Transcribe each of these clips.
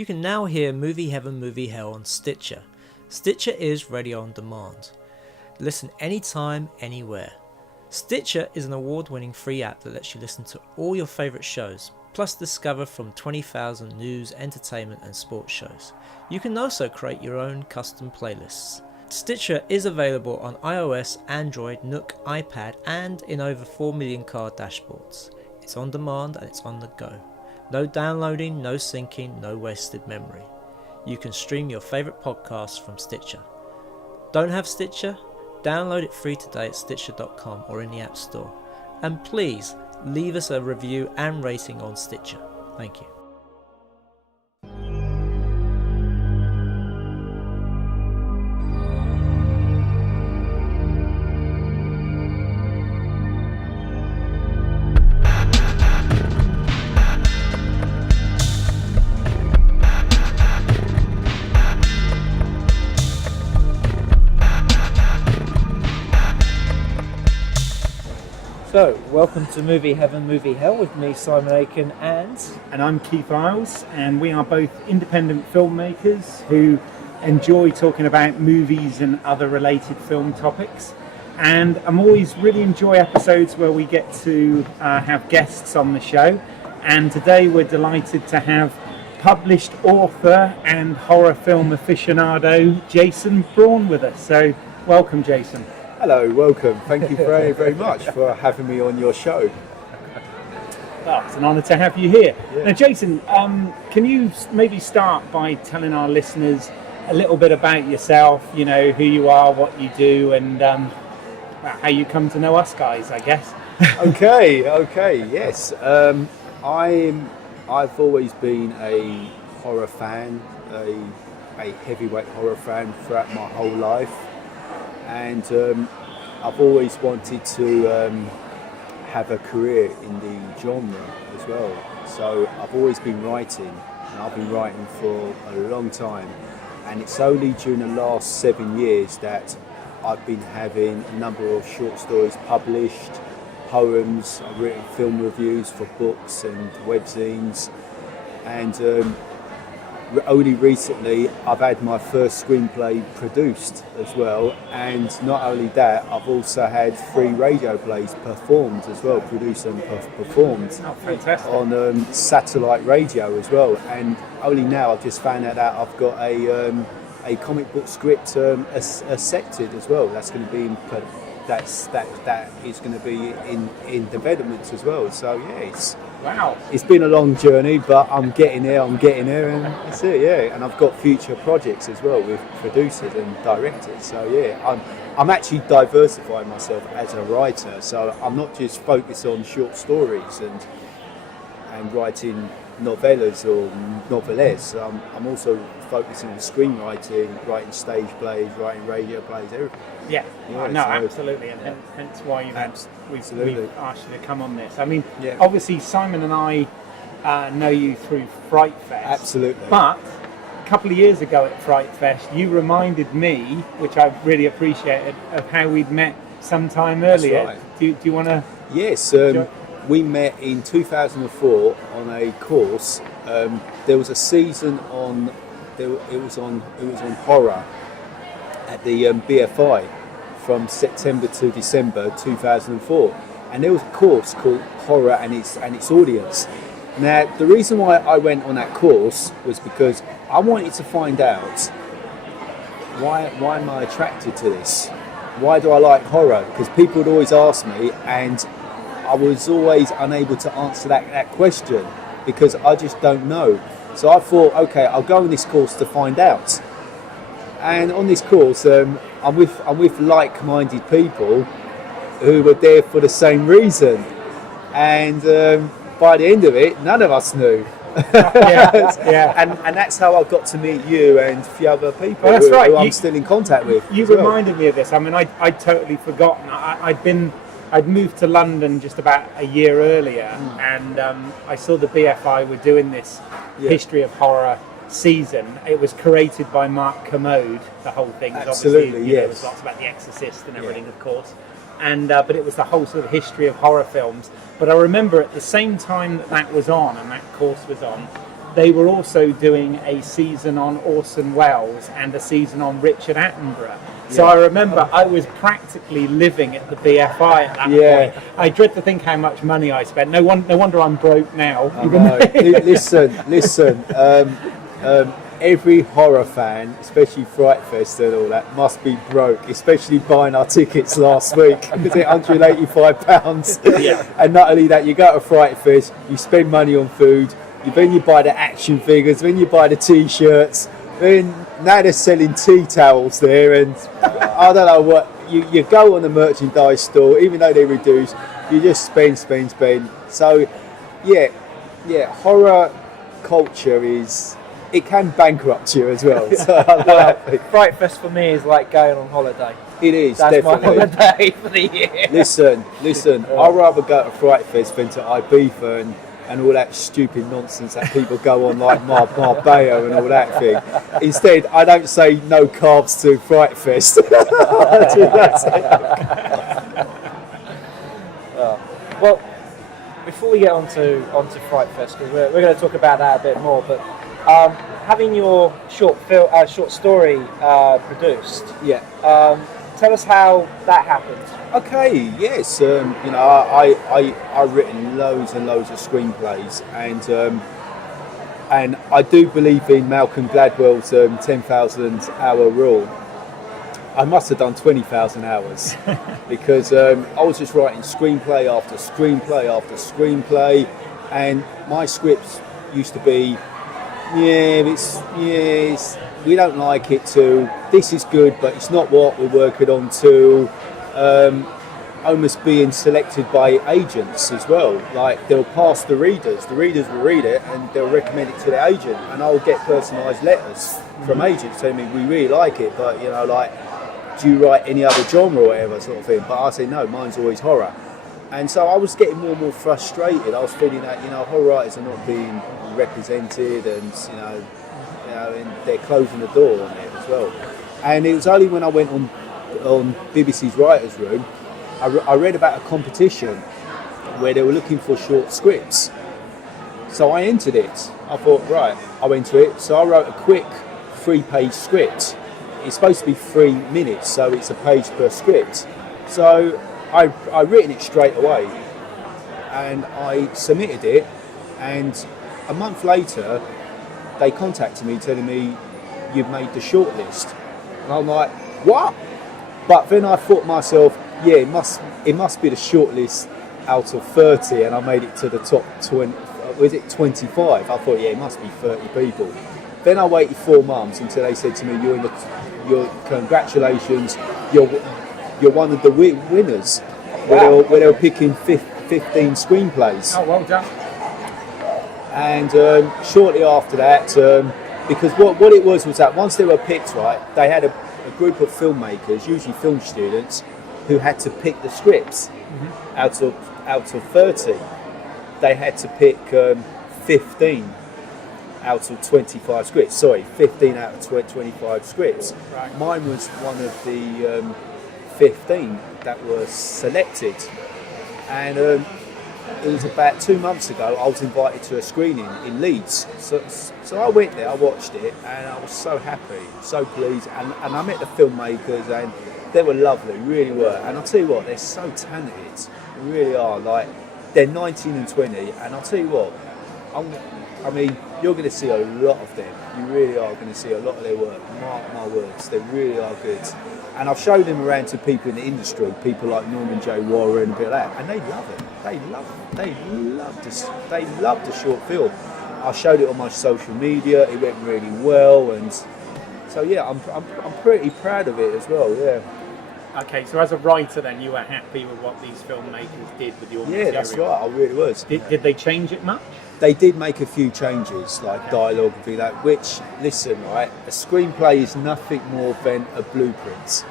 You can now hear Movie Heaven, Movie Hell on Stitcher. Stitcher is radio on demand. Listen anytime, anywhere. Stitcher is an award-winning free app that lets you listen to all your favourite shows, plus discover from 20,000 news, entertainment and sports shows. You can also create your own custom playlists. Stitcher is available on iOS, Android, Nook, iPad and in over 4 million car dashboards. It's on demand and it's on the go. No downloading, no syncing, no wasted memory. You can stream your favourite podcasts from Stitcher. Don't have Stitcher? Download it free today at Stitcher.com or in the App Store. And please leave us a review and rating on Stitcher. Thank you. So, welcome to Movie Heaven, Movie Hell with me, Simon Aitken, and I'm Keith Eyles, and we are both independent filmmakers who enjoy talking about movies and other related film topics. And I'm always really enjoy episodes where we get to have guests on the show. And today we're delighted to have published author and horror film aficionado Jason Brawn with us. So, welcome, Jason. Hello, welcome. Thank you very, very much for having me on your show. Well, it's an honour to have you here. Yeah. Now, Jason, can you maybe start by telling our listeners a little bit about yourself, you know, who you are, what you do, and how you come to know us guys, I guess? Okay, yes. I've always been a horror fan, a heavyweight horror fan throughout my whole life. And I've always wanted to have a career in the genre as well. So I've always been writing, and I've been writing for a long time. And it's only during the last 7 years that I've been having a number of short stories published, poems, I've written film reviews for books and webzines. And only recently I've had my first screenplay produced as well, and not only that, I've also had 3 radio plays performed as well, produced and performed on satellite radio as well. And only now I've just found out that I've got a comic book script accepted as well. That's going to be that is going to be in development as well. So yeah, it's been a long journey, but I'm getting there, and that's it, yeah. And I've got future projects as well with producers and directors. So yeah, I'm actually diversifying myself as a writer. So I'm not just focused on short stories and writing novellas or novelists. I'm also focusing on screenwriting, writing stage plays, writing radio plays, everything. Yeah, absolutely, and hence why we've asked you to come on this. I mean, Obviously Simon and I know you through FrightFest. Absolutely. But a couple of years ago at FrightFest, you reminded me, which I really appreciated, of how we'd met sometime earlier. That's right. Do you want to? Yes. We met in 2004 on a course. There was a season on. It was on horror at the BFI from September to December 2004, and there was a course called Horror and its Audience. Now, the reason why I went on that course was because I wanted to find out why am I attracted to this? Why do I like horror? Because people would always ask me, and I was always unable to answer that question because I just don't know. So I thought, okay, I'll go on this course to find out. And on this course, I'm with like-minded people who were there for the same reason. And by the end of it, none of us knew. And that's how I got to meet you and a few other people who I'm still in contact with. You reminded me of this. I mean, I'd totally forgotten. I'd moved to London just about a year earlier, and I saw the BFI were doing this history of horror season. It was curated by Mark Kermode, the whole thing. Absolutely, yes. There was lots about The Exorcist and everything, of course. And but it was the whole sort of history of horror films. But I remember at the same time that was on and that course was on, they were also doing a season on Orson Welles and a season on Richard Attenborough. So I remember I was practically living at the BFI at that point. I dread to think how much money I spent. No wonder I'm broke now. Listen. Every horror fan, especially FrightFest and all that, must be broke, especially buying our tickets last week. Because they're £185. Yeah. And not only that, you go to FrightFest, you spend money on food, then you buy the action figures, then you buy the t-shirts, then now they're selling tea towels there, and I don't know what, you go on the merchandise store, even though they reduce, you just spend. So, horror culture it can bankrupt you as well. So, FrightFest for me is like going on holiday. It is, That's definitely. my holiday for the year. Listen, I'd rather go to FrightFest than to Ibiza and all that stupid nonsense that people go on like Marbella and all that thing. Instead, I don't say no carbs to FrightFest. Well, before we get onto FrightFest, because we're going to talk about that a bit more, but having your short story produced, tell us how that happened. Okay, yes, I've written loads and loads of screenplays, and I do believe in Malcolm Gladwell's 10,000 hour rule. I must have done 20,000 hours because I was just writing screenplay after screenplay after screenplay, and my scripts used to be, we don't like it, to this is good but it's not what we're working on, to almost being selected by agents as well. Like, they'll pass the readers will read it and they'll recommend it to the agent, and I'll get personalised letters from agents telling me we really like it, but do you write any other genre or whatever sort of thing. But I say no, mine's always horror. And so I was getting more and more frustrated. I was feeling that horror writers are not being represented, and and they're closing the door on it as well. And it was only when I went on BBC's Writers' Room, I read about a competition where they were looking for short scripts. So I entered it. I thought, right, I went to it. So I wrote a quick 3-page script. It's supposed to be 3 minutes, so it's a page per script. So I written it straight away, and I submitted it, and a month later they contacted me telling me, you've made the shortlist. And I'm like, what? But then I thought to myself, it must be the shortlist out of 30, and I made it to the top 20, was it 25? I thought, it must be 30 people. Then I waited 4 months until they said to me, congratulations, you're one of the winners. Wow. Where they were picking 15 screenplays. Oh, well done. And shortly after that, because what it was that once they were picked, right, they had a group of filmmakers, usually film students, who had to pick the scripts. Out of 30. They had to pick 15 out of 25 scripts. Sorry, 15 out of 25 scripts. Right. Mine was one of the 15 that were selected. And it was about 2 months ago, I was invited to a screening in Leeds. So I went there, I watched it, and I was so happy, so pleased. And I met the filmmakers, and they were lovely, really were. And I'll tell you what, they're so talented, they really are. Like, they're 19 and 20, and I'll tell you what, you're going to see a lot of them. You really are going to see a lot of their work. Mark my words, they really are good. And I've showed them around to people in the industry, people like Norman J. Warren and a bit like that, and they love it. They love the short film. I showed it on my social media. It went really well, and so I'm pretty proud of it as well. Yeah. Okay, so as a writer, then you were happy with what these filmmakers did with your material? Yeah, that's right. I really was. Did they change it much? They did make a few changes, like dialogue and things like that, which, listen, right, a screenplay is nothing more than a blueprint.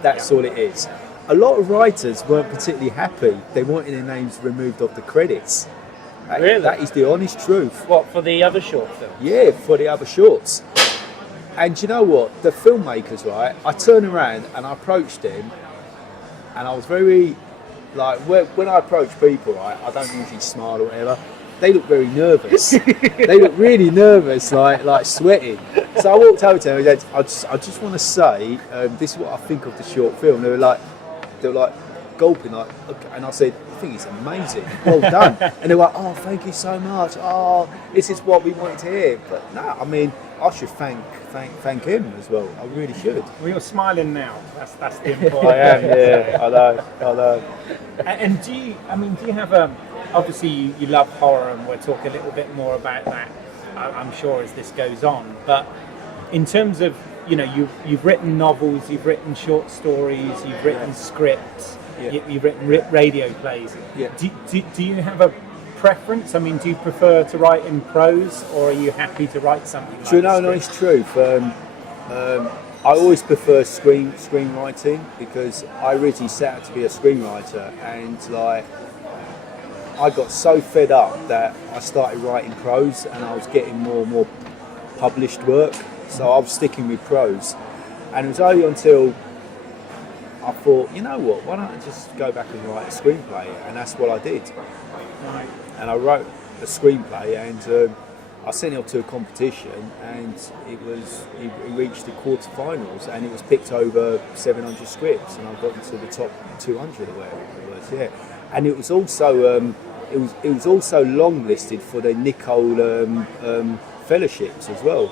That's all it is. A lot of writers weren't particularly happy. They wanted their names removed off the credits. Really? That is the honest truth. What, for the other short films? Yeah, for the other shorts. And you know what? The filmmakers, right, I turned around and I approached them, and I was very, like, when I approach people, right, I don't usually smile or whatever. they look very nervous. They look really nervous, like sweating. So I walked over to them and I just want to say, this is what I think of the short film. They were like gulping, like, okay. And I said, I think it's amazing, well done. And they were like, oh, thank you so much. Oh, this is what we wanted to hear. But no, I mean, I should thank him as well. I really should. Well, you're smiling now. That's the important. I am, yeah. I know. And do you have obviously you love horror, and we'll talk a little bit more about that, I'm sure, as this goes on. But in terms of, you've written novels, you've written short stories, you've written scripts, you've written radio plays. Yeah. Do you have a preference? I mean, do you prefer to write in prose, or are you happy to write something like Do no, it's truth. I always prefer screenwriting, because I originally set out to be a screenwriter, and like I got so fed up that I started writing prose, and I was getting more and more published work, so I was sticking with prose. And it was only until I thought, you know what, why don't I just go back and write a screenplay? And that's what I did. Right. And I wrote a screenplay, and I sent it off to a competition, and it reached the quarterfinals, and it was picked over 700 scripts, and I got into the top 200 or whatever it was. Yeah, and it was also it was also longlisted for the Nicole fellowships as well.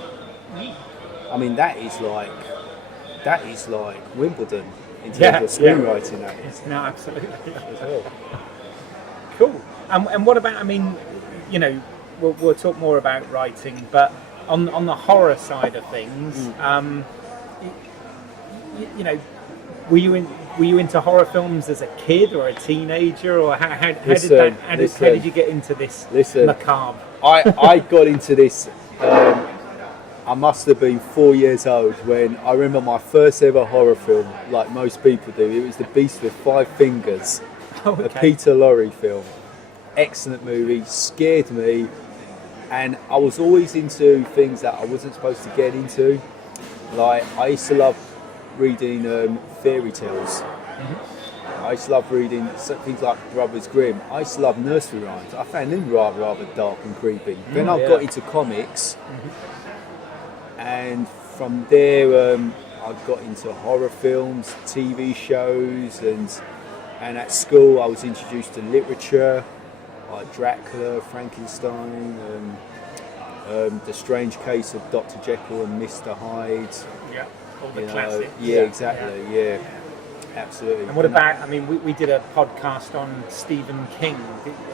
I mean, that is like Wimbledon in terms of screenwriting. That is. No, absolutely. As well. Cool. And what about? I mean, we'll talk more about writing, but on the horror side of things, were you into horror films as a kid or a teenager, or how did you get into this macabre? I got into this. I must have been 4 years old when I remember my first ever horror film, like most people do. It was The Beast with Five Fingers, a Peter Lorre film. Excellent movie, scared me, and I was always into things that I wasn't supposed to get into. Like, I used to love reading fairy tales. Mm-hmm. I used to love reading things like Brothers Grimm. I used to love nursery rhymes. I found them rather dark and creepy. Then I got into comics, and from there I got into horror films, TV shows, and at school I was introduced to literature, like Dracula, Frankenstein, The Strange Case of Dr. Jekyll and Mr. Hyde. Yeah, all the classics. Yeah, exactly, yeah. Absolutely. And what about, I mean, we did a podcast on Stephen King.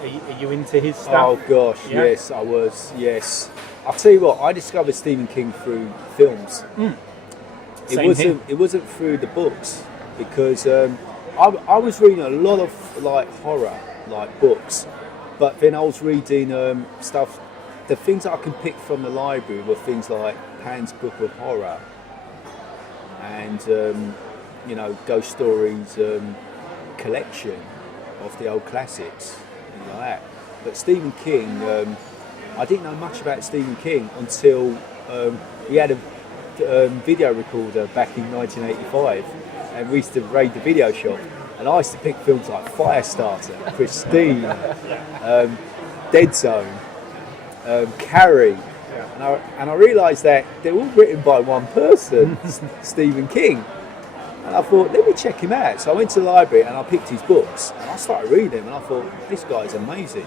Are you into his stuff? Oh gosh, yes, I was, yes. I'll tell you what, I discovered Stephen King through films. It wasn't through the books, because I was reading a lot of like horror, like books, but then I was reading stuff. The things that I can pick from the library were things like Pan's Book of Horror and Ghost Stories collection of the old classics, things like that. But Stephen King, I didn't know much about Stephen King until we had a video recorder back in 1985, and we used to raid the video shop. And I used to pick films like Firestarter, Christine, Dead Zone, Carrie, and I realised that they're all written by one person, Stephen King. And I thought, let me check him out. So I went to the library and I picked his books, and I started reading them, and I thought, this guy's amazing.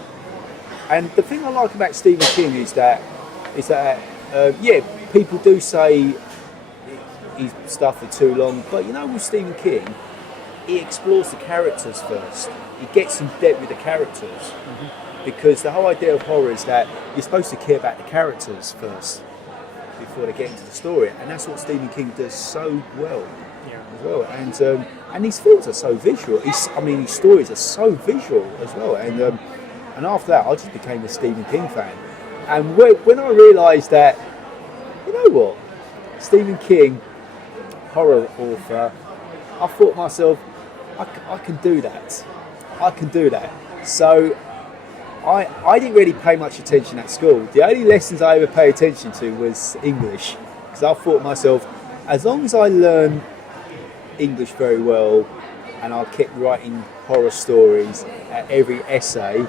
And the thing I like about Stephen King is that people do say his stuff are too long, but with Stephen King, he explores the characters first. He gets in depth with the characters, because the whole idea of horror is that you're supposed to care about the characters first before they get into the story, and that's what Stephen King does so well. As well, and his films are so visual. His stories are so visual as well, and after that, I just became a Stephen King fan. And when I realised that, Stephen King, horror author, I thought to myself, I can do that. I can do that. So I didn't really pay much attention at school. The only lessons I ever paid attention to was English, because I thought to myself, as long as I learn English very well, and I kept writing horror stories at every essay,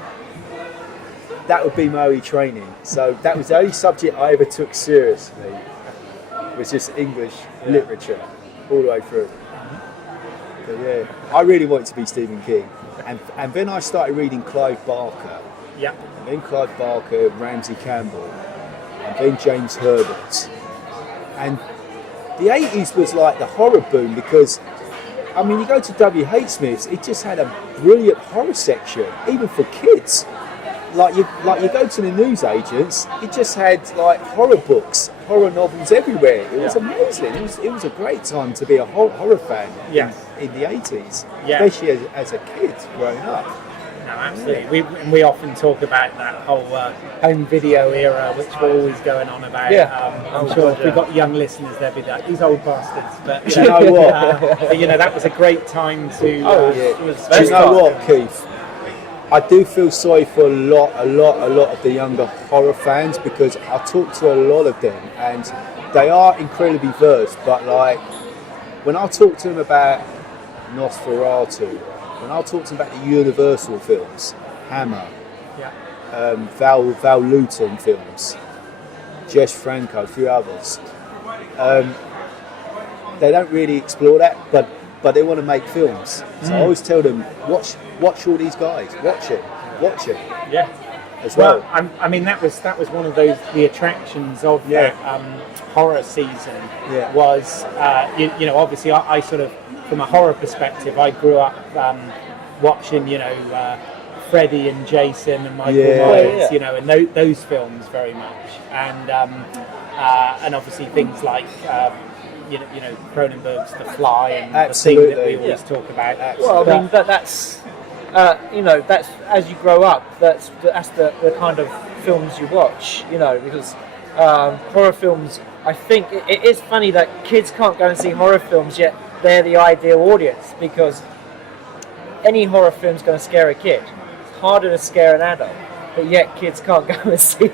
that would be my only training. So that was the only subject I ever took seriously, was just English literature all the way through. But yeah, I really wanted to be Stephen King. And then I started reading Clive Barker. Yeah. And then Clive Barker, Ramsey Campbell, and then James Herbert. And the 80s was like the horror boom because, I mean, you go to W.H. Smith's, it just had a brilliant horror section, even for kids. Like you go to the newsagents, it just had like horror books, horror novels everywhere. It was amazing. It was a great time to be a horror fan in the 80s, especially as a kid growing up. No, absolutely. We often talk about that whole home video era, which we're always going on about. I'm sure if we've got young listeners, they'll be like, these old bastards. But do you know what? But, that was a great time to. Do you know what, Keith? I do feel sorry for a lot of the younger horror fans because I talk to a lot of them and they are incredibly versed. But like when I talk to them about Nosferatu, when I talk to them about the Universal films, Hammer, Val Luton films, Jess Franco, a few others, they don't really explore that, but they want to make films. So I always tell them, watch all these guys, watch it. Yeah. As well. I mean, that was one of the attractions of that horror season. Yeah. Was obviously I sort of, from a horror perspective, I grew up watching Freddy and Jason and Michael Myers, and those films very much, and obviously things like Cronenberg's The Fly and the thing that we always talk about. Well, I mean, that's as you grow up, that's the kind of films you watch, because horror films, I think it is funny that kids can't go and see horror films, yet they're the ideal audience, because any horror film's going to scare a kid. It's harder to scare an adult, but yet kids can't go and see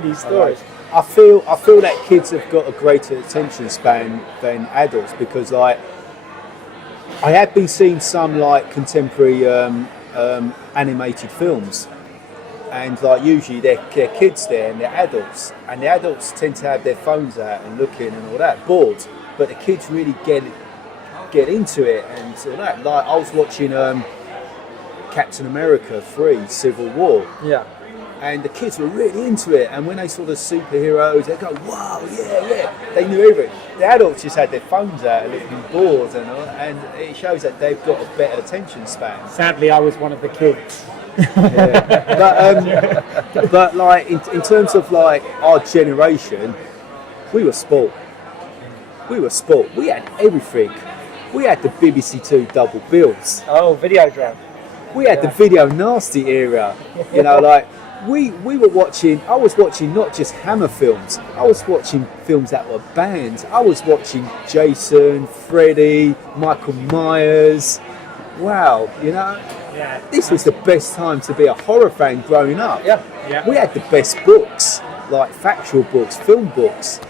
these stories. I feel that kids have got a greater attention span than adults because, like, I have been seeing some like contemporary animated films, and like usually they're kids there and they're adults, and the adults tend to have their phones out and looking and all that, bored, but the kids really get into it and all that. Like I was watching Captain America 3: Civil War. Yeah. And the kids were really into it, and when they saw the superheroes, they go, "Wow, yeah!" They knew everything. The adults just had their phones out, looking bored, and it shows that they've got a better attention span. Sadly, I was one of the kids. But like in terms of like our generation, we were spoiled. We had everything. We had the BBC Two double bills. Oh, Videodrome. We had the Video Nasty era. Like. We were watching, I was watching not just Hammer films, I was watching films that were banned. I was watching Jason, Freddy, Michael Myers. Wow, this was the best time to be a horror fan growing up. Yeah. We had the best books, like factual books, film books.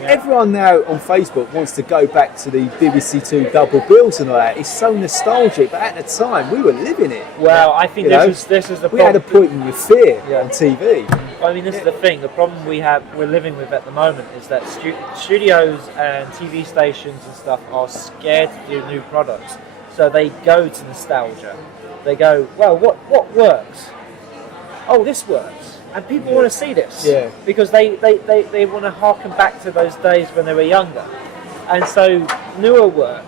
Yeah. Everyone now on Facebook wants to go back to the BBC Two double bills and all that. It's so nostalgic, but at the time we were living it. Well, I think this is the problem. We had a point in your fear on TV. I mean, this is the thing. The problem we're living with at the moment is that studios and TV stations and stuff are scared to do new products, so they go to nostalgia. They go, well, what works? Oh, this works. And people want to see this because they want to harken back to those days when they were younger, and so newer work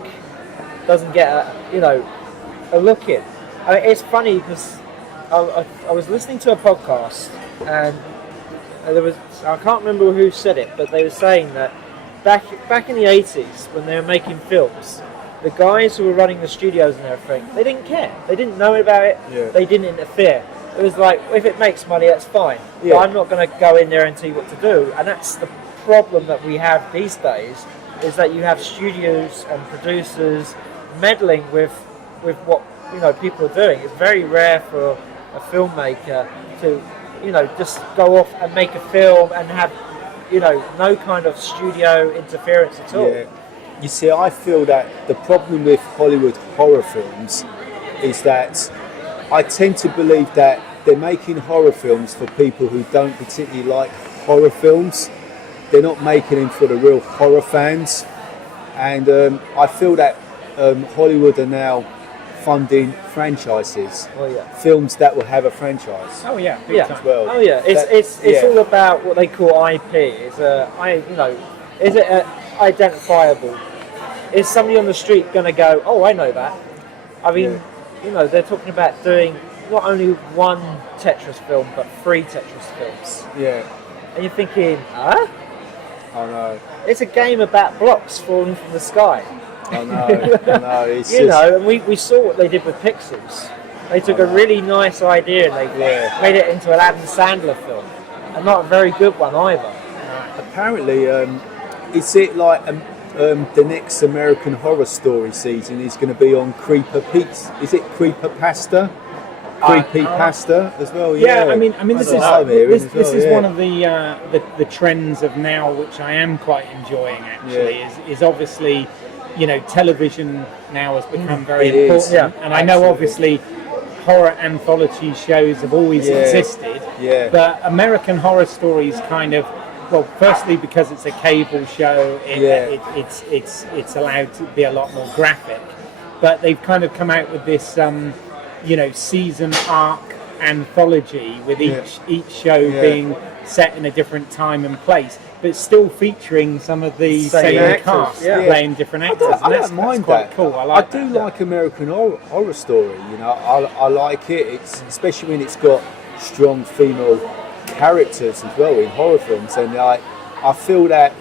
doesn't get a look in. I mean, it's funny because I was listening to a podcast and I can't remember who said it, but they were saying that back in the 80s when they were making films, the guys who were running the studios and everything, they didn't care. They didn't know about it. Yeah. They didn't interfere. It was like, if it makes money, that's fine. Yeah. But I'm not going to go in there and tell you what to do. And that's the problem that we have these days, is that you have studios and producers meddling with what people are doing. It's very rare for a filmmaker to just go off and make a film and have no kind of studio interference at all. Yeah. You see, I feel that the problem with Hollywood horror films is that I tend to believe that they're making horror films for people who don't particularly like horror films. They're not making them for the real horror fans. And I feel that Hollywood are now funding franchises, films that will have a franchise. Oh yeah, yeah. Well, oh yeah, it's all about what they call IP. Is it identifiable? Is somebody on the street going to go, oh, I know that? I mean, they're talking about doing not only one Tetris film, but 3 Tetris films. Yeah. And you're thinking, huh? I know. It's a game about blocks falling from the sky. I know. It's and we saw what they did with Pixels. They took a really nice idea and they made it into an Adam Sandler film, and not a very good one either. Apparently, is it like the next American Horror Story season is going to be on Creeper Pizza? Is it Creeper Pasta? Creepy pasta as well. Yeah, I mean, this is well, one of the trends of now, which I am quite enjoying. Actually, is obviously, television now has become very important, and I know obviously horror anthology shows have always existed. Yeah. But American Horror Stories kind of, well, firstly because it's a cable show, it's allowed to be a lot more graphic. But they've kind of come out with this. Season arc anthology with each show being set in a different time and place, but still featuring some of the same cast playing different actors. I don't mind that's that. Quite cool. I do like American Horror Story. I like it. It's especially when it's got strong female characters as well in horror films, and I feel that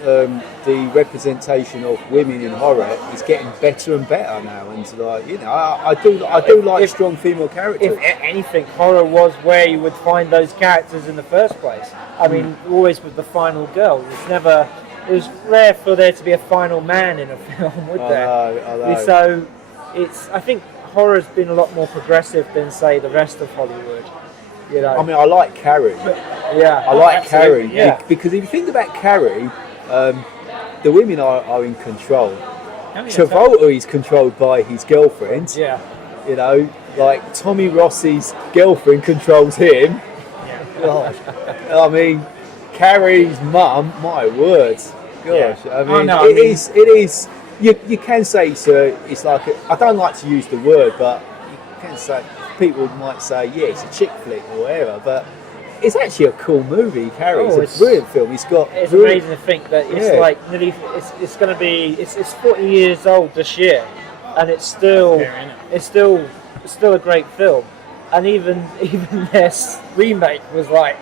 the representation of women in horror is getting better and better now, and I do like strong female characters. If anything, horror was where you would find those characters in the first place. I mean, always with the final girl. It was rare for there to be a final man in a film, would there? I know. So I think horror's been a lot more progressive than, say, the rest of Hollywood. I mean, I like Carrie. I like Carrie because if you think about Carrie, the women are in control. Travolta is controlled by his girlfriend. Yeah. Like Tommy Rossi's girlfriend controls him. Gosh. I mean, Carrie's mum, my words. Gosh. I mean, it is. You can say it's like I don't like to use the word, but you can say. People might say, it's a chick flick or whatever, but it's actually a cool movie, Carrie. It's a brilliant film. It's amazing to think that it's like nearly, it's going to be, it's 40 years old this year, and it's still a great film. And even their remake was like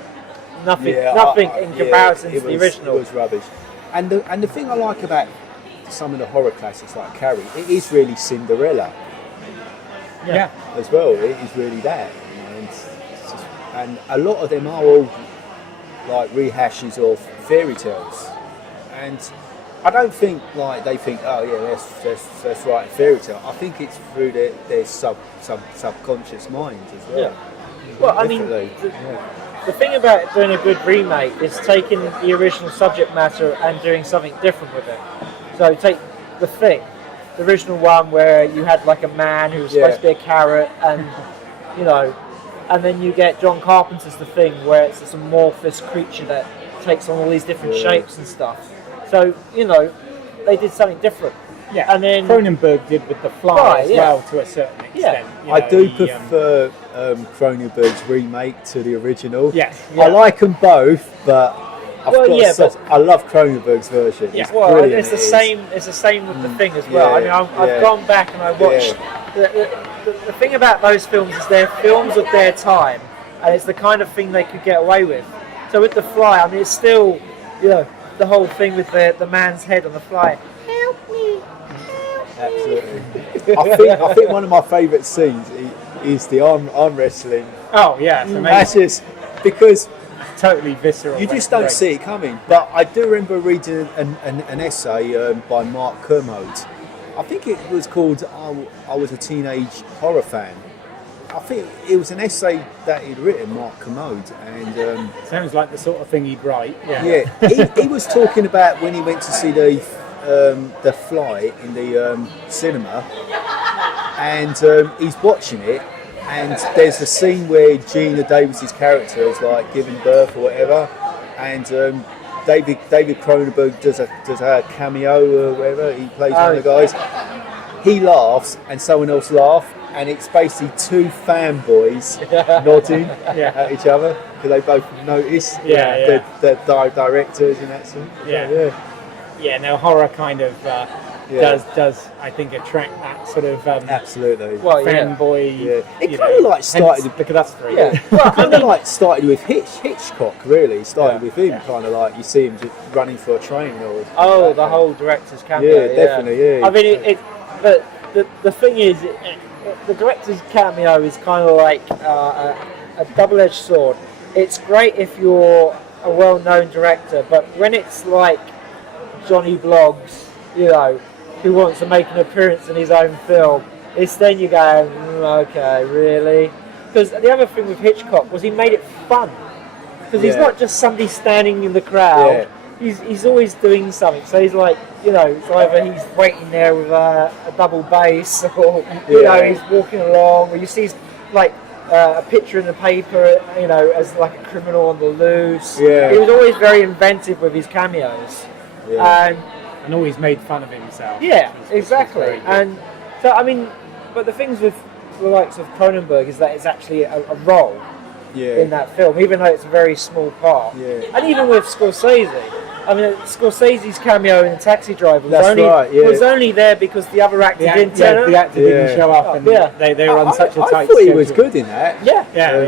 nothing in comparison to the original. It was rubbish. And the thing I like about some of the horror classics like Carrie, it is really Cinderella. Yeah, as well. It is really that, and a lot of them are all like rehashes of fairy tales, and I don't think like they think, let's write a fairy tale. I think it's through their subconscious minds as well. Yeah. Well, I mean, the thing about doing a good remake is taking the original subject matter and doing something different with it. So take The Thing. The original one where you had like a man who was supposed to be a carrot, and and then you get John Carpenter's The Thing where it's this amorphous creature that takes on all these different shapes and stuff. So they did something different. Yeah, and then Cronenberg did with The Fly as well to a certain extent. Yeah. I do prefer Cronenberg's remake to the original. Yes, I like them both, but. I love Cronenberg's version. Yeah, it's the same. It's the same with The Thing as well. I mean, I've gone back and I watched. The thing about those films is they're films of their time, and it's the kind of thing they could get away with. So with The Fly, I mean, it's still, the whole thing with the man's head on the fly. Help me! Absolutely. I think one of my favourite scenes is the arm wrestling. Oh yeah, it's amazing. That's just because. Totally visceral. You just don't see it coming. But I do remember reading an essay by Mark Kermode. I think it was called I Was a Teenage Horror Fan. I think it was an essay that he'd written, Mark Kermode. And sounds like the sort of thing he'd write. He was talking about when he went to see the Fly in the cinema, and he's watching it, and there's a scene where Gina Davis's character is like giving birth or whatever, and David Cronenberg does a cameo or whatever. He plays one of the guys. He laughs, and someone else laughs, and it's basically two fanboys nodding at each other because they both notice the directors and that sort. No, horror kind of does I think attract that sort of absolutely fanboy. It kind of like started because that's three. Well, kind of like started with Hitchcock. Really started with him. Kind of like you see him just running for a train or the whole director's cameo. Yeah, definitely. I mean, the thing is, the director's cameo is kind of like a double-edged sword. It's great if you're a well-known director, but when it's like Johnny Bloggs, who wants to make an appearance in his own film, it's then you go, okay, really? Because the other thing with Hitchcock was he made it fun. Because he's not just somebody standing in the crowd. He's always doing something. So he's like, it's either he's waiting there with a double bass, or he's walking along, or you see like a picture in the paper, as like a criminal on the loose. He was always very inventive with his cameos, and always made fun of himself. Yeah, exactly. And so I mean, but the things with the likes of Cronenberg is that it's actually a role in that film, even though it's a very small part. And even with Scorsese. I mean, Scorsese's cameo in Taxi Driver was only there because the other actor didn't turn up. The actor didn't show up, and they were on such a tight I thought schedule. he was good in that. He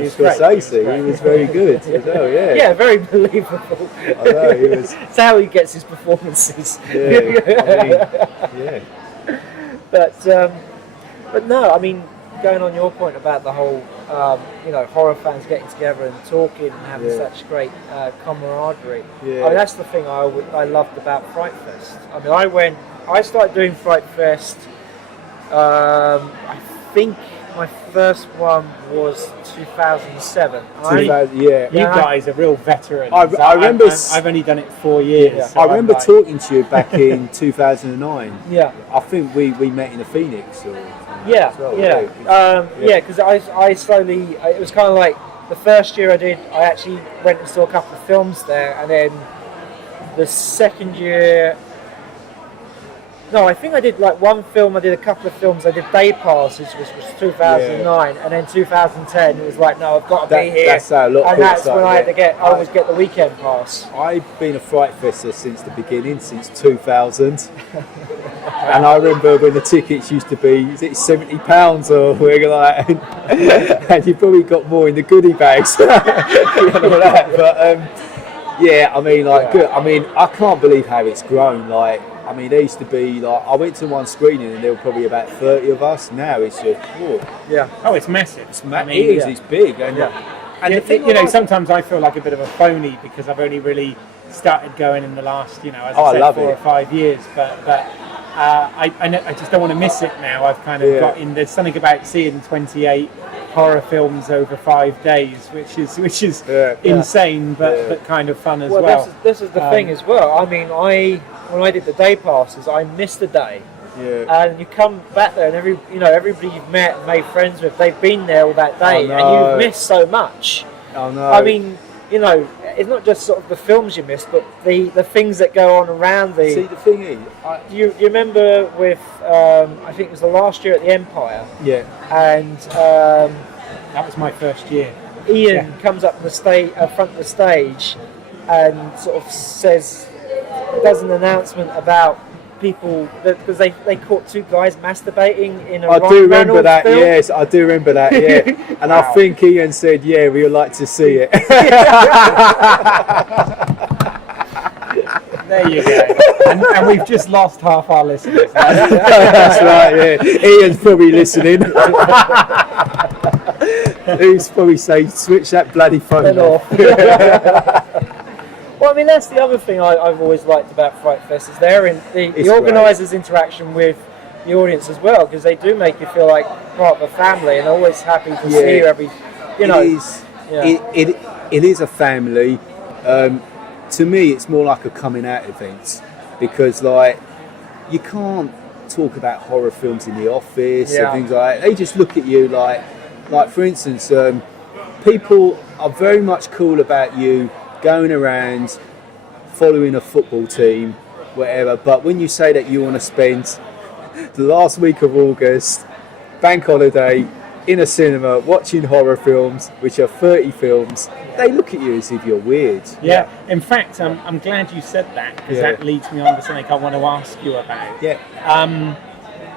was Scorsese. He was very good as well. Yeah, very believable. I know he was. It's how he gets his performances. But no, I mean, going on your point about the whole, horror fans getting together and talking and having such great camaraderie. I mean, that's the thing I loved about FrightFest. I mean, I started doing FrightFest, I think my first one was 2007. You guys are real veterans. I remember. I've only done it 4 years. So I remember talking to you back in 2009. I think we met in the Phoenix. Because I slowly, it was kind of like the first year I actually went and saw a couple of films there, and then the second year, no, I think I did like one film, I did a couple of films, I did day passes, which was 2009, and then 2010 it was like, no, I've got to be here. That's how a lot of and that's when I had to I always get the weekend pass. I've been a FrightFester since the beginning, since 2000. And I remember when the tickets used to be, is it £70 or whatever like that, and you probably got more in the goodie bags and all that. But I mean, good. I mean, I can't believe how it's grown. Like, I mean, there used to be like, I went to one screening and there were probably about 30 of us. Now it's just, it's massive. It's big. And the thing, sometimes I feel like a bit of a phony because I've only really started going in the last, as I said, 4 or 5 years. But I just don't want to miss it now. I've kind of got in. There's something about seeing 28 horror films over 5 days, which is insane, but kind of fun as well. This is the thing as well. I mean, when I did the day passes, I missed a day. And you come back there, and everybody you've met and made friends with, they've been there all that day, and you've missed so much. I mean, it's not just sort of the films you miss, but the things that go on around the. See, the thing is, you remember with I think it was the last year at the Empire. And that was my first year. Ian comes up the front of the stage, and sort of does an announcement about people because they caught 2 guys masturbating in a I do remember Reynolds that. film. Yes, I do remember that. Yeah, and I think Ian said, "Yeah, we would like to see it." There you go. And we've just lost half our listeners. That's right. Yeah, Ian's probably listening. He's probably saying, "Switch that bloody phone off." Well, I mean, that's the other thing I've always liked about FrightFest is the organisers' interaction with the audience as well, because they do make you feel like part of a family, and they're always happy to see you every. It is a family. To me, it's more like a coming out event because, like, you can't talk about horror films in the office and things like that. They just look at you like like for instance, people are very much cool about you going around following a football team, whatever, but when you say that you want to spend the last week of August, bank holiday, in a cinema watching horror films, which are 30 films, they look at you as if you're weird. Yeah. In fact, I'm glad you said that, because that leads me on to something I want to ask you about. Yeah.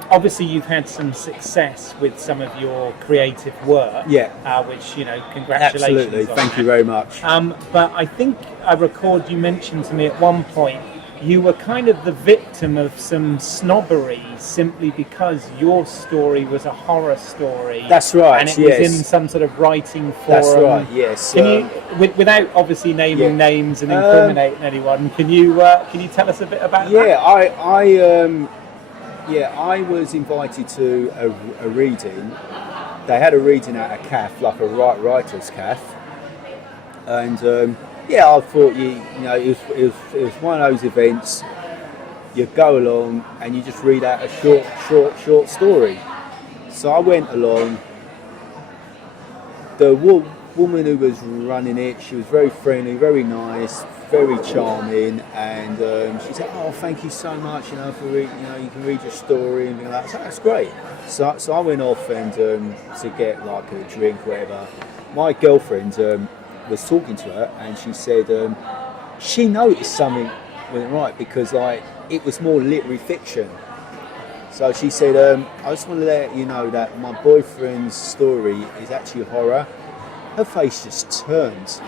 Obviously, you've had some success with some of your creative work. Yeah. Which, congratulations. Absolutely. Thank you very much. But I think I record you mentioned to me at one point you were kind of the victim of some snobbery simply because your story was a horror story. That's right. And it was in some sort of writing forum. That's right. Yes. Can you, without obviously naming names and incriminating anyone, can you tell us a bit about that? I was invited to a reading. They had a reading at a CAF, like a writers' CAF, and I thought it was one of those events. You go along and you just read out a short story. So I went along. The woman who was running it, she was very friendly, very nice, very charming, and she said, "Oh, thank you so much, for you can read your story and things like that." So that's great. So I went off and to get like a drink, whatever. My girlfriend was talking to her, and she said she noticed something wasn't right because like it was more literary fiction. So she said, "I just want to let you know that my boyfriend's story is actually horror." Her face just turned.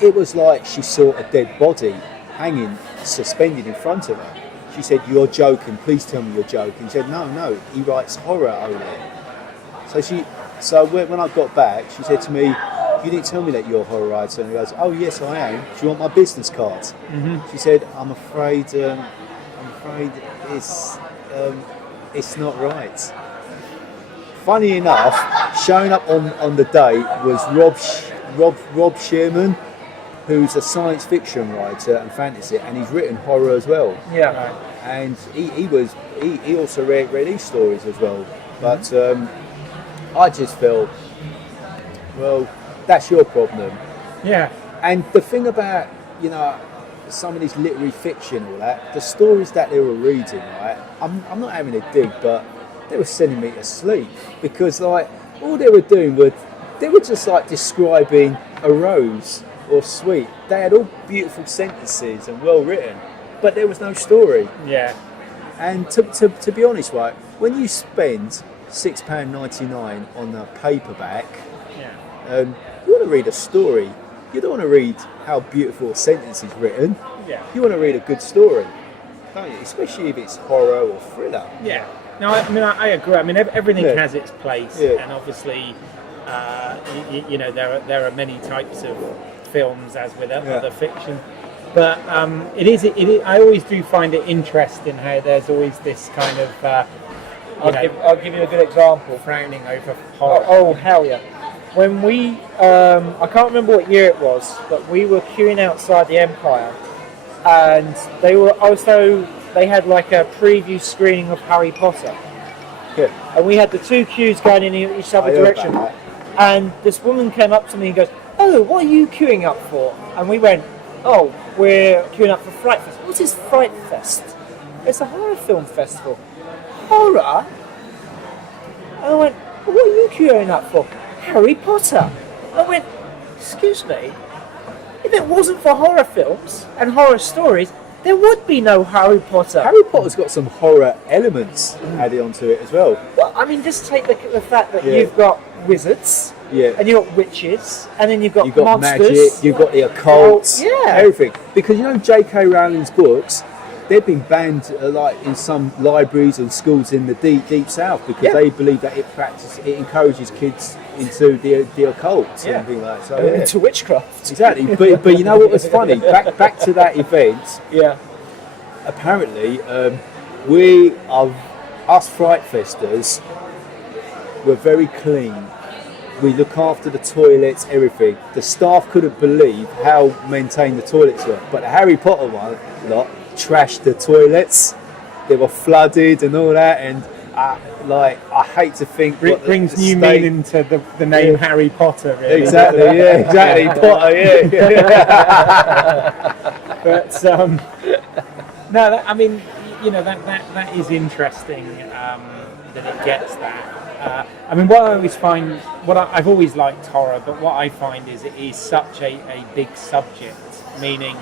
It was like she saw a dead body hanging, suspended in front of her. She said, "You're joking, please tell me you're joking." She said, No, he writes horror only. So when I got back, she said to me, "You didn't tell me that you're a horror writer." And he goes, "Oh yes, I am. Do you want my business card?" Mm-hmm. She said, I'm afraid it's not right." Funny enough, showing up on the day was Rob Shearman, who's a science fiction writer and fantasy, and he's written horror as well. Yeah. Right. And he also read these stories as well. But I just felt, well, that's your problem. Yeah. And the thing about, some of this literary fiction, all that, the stories that they were reading, right, I'm not having a dig, but they were sending me to sleep because, like, all they were doing they were just like describing a rose or sweet. They had all beautiful sentences and well written, but there was no story. Yeah. And to be honest, right, when you spend £6.99 on a paperback, you want to read a story. You don't want to read how beautiful a sentence is written. Yeah. You want to read a good story, don't you? Especially if it's horror or thriller. Yeah. No, I agree. I mean, everything has its place, and obviously, there are many types of films, as with other fiction. But it is. I always do find it interesting how there's always this kind of. I'll give you a good example. Frowning over horror. Oh hell yeah! When we, I can't remember what year it was, but we were queuing outside the Empire, and they had like a preview screening of Harry Potter. Yeah. And we had the two queues going in each other direction. And this woman came up to me and goes, "Oh, what are you queuing up for?" And we went, "Oh, we're queuing up for FrightFest." "What is FrightFest?" "It's a horror film festival." "Horror?" And I went, "Well, what are you queuing up for?" "Harry Potter." I went, "Excuse me, if it wasn't for horror films and horror stories, there would be no Harry Potter." Harry Potter's got some horror elements added onto it as well. Well, I mean, just take the fact that you've got wizards, and you've got witches, and then you've got monsters, magic, you've got the occult, everything. Because J.K. Rowling's books, they've been banned like in some libraries and schools in the deep south because they believe that it encourages kids into the occult and things like that. So, into witchcraft. Exactly. But you know what was funny? Back to that event. Yeah. Apparently, us FrightFesters, we're very clean. We look after the toilets, everything. The staff couldn't believe how maintained the toilets were. But the Harry Potter lot trashed the toilets. They were flooded and all that. And I hate to think It what brings the new state- meaning to the name Harry Potter, really. Exactly, yeah, exactly. Potter, yeah. But no, I mean, you know, that is interesting that it gets that. I mean, what I always find, I've always liked horror, but what I find is it is such a big subject, meaning,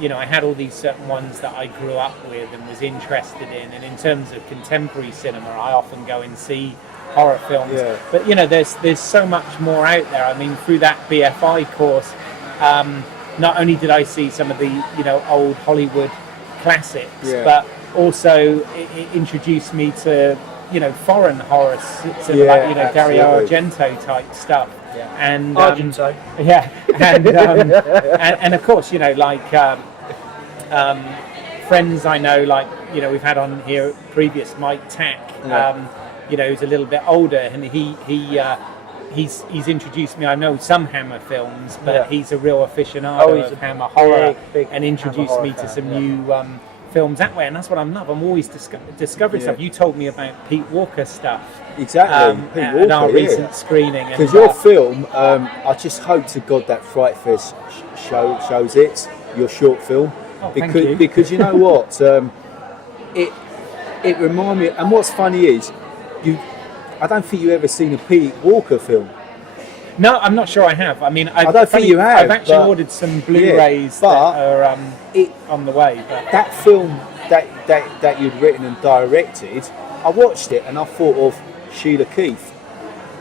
you know, I had all these certain ones that I grew up with and was interested in, and in terms of contemporary cinema, I often go and see horror films. Yeah. But you know, there's so much more out there. I mean, through that BFI course, not only did I see some of the, you know, old Hollywood classics, but also it introduced me to, you know, foreign horror cinema, like, you know, Dario Argento type stuff. Yeah. And Argento. and of course, you know, like friends I know, like, you know, we've had on here previous, Mike Tack, you know, who's a little bit older, and he's introduced me. I know some Hammer films, but he's a real aficionado of Hammer horror, big and introduced Hammer me horror to some fan, new films that way, and that's what I love. I'm always discovering stuff. You told me about Pete Walker stuff. Exactly, Pete at Walker, our recent screening. Because your film, I just hope to God that FrightFest shows it, your short film, because you know what, it reminded me. And what's funny is, I don't think you ever seen a Pete Walker film. No, I'm not sure I have. I mean, I don't think you have. I've actually ordered some Blu-rays that are on the way. But that film that you'd written and directed, I watched it and I thought of Sheila Keith,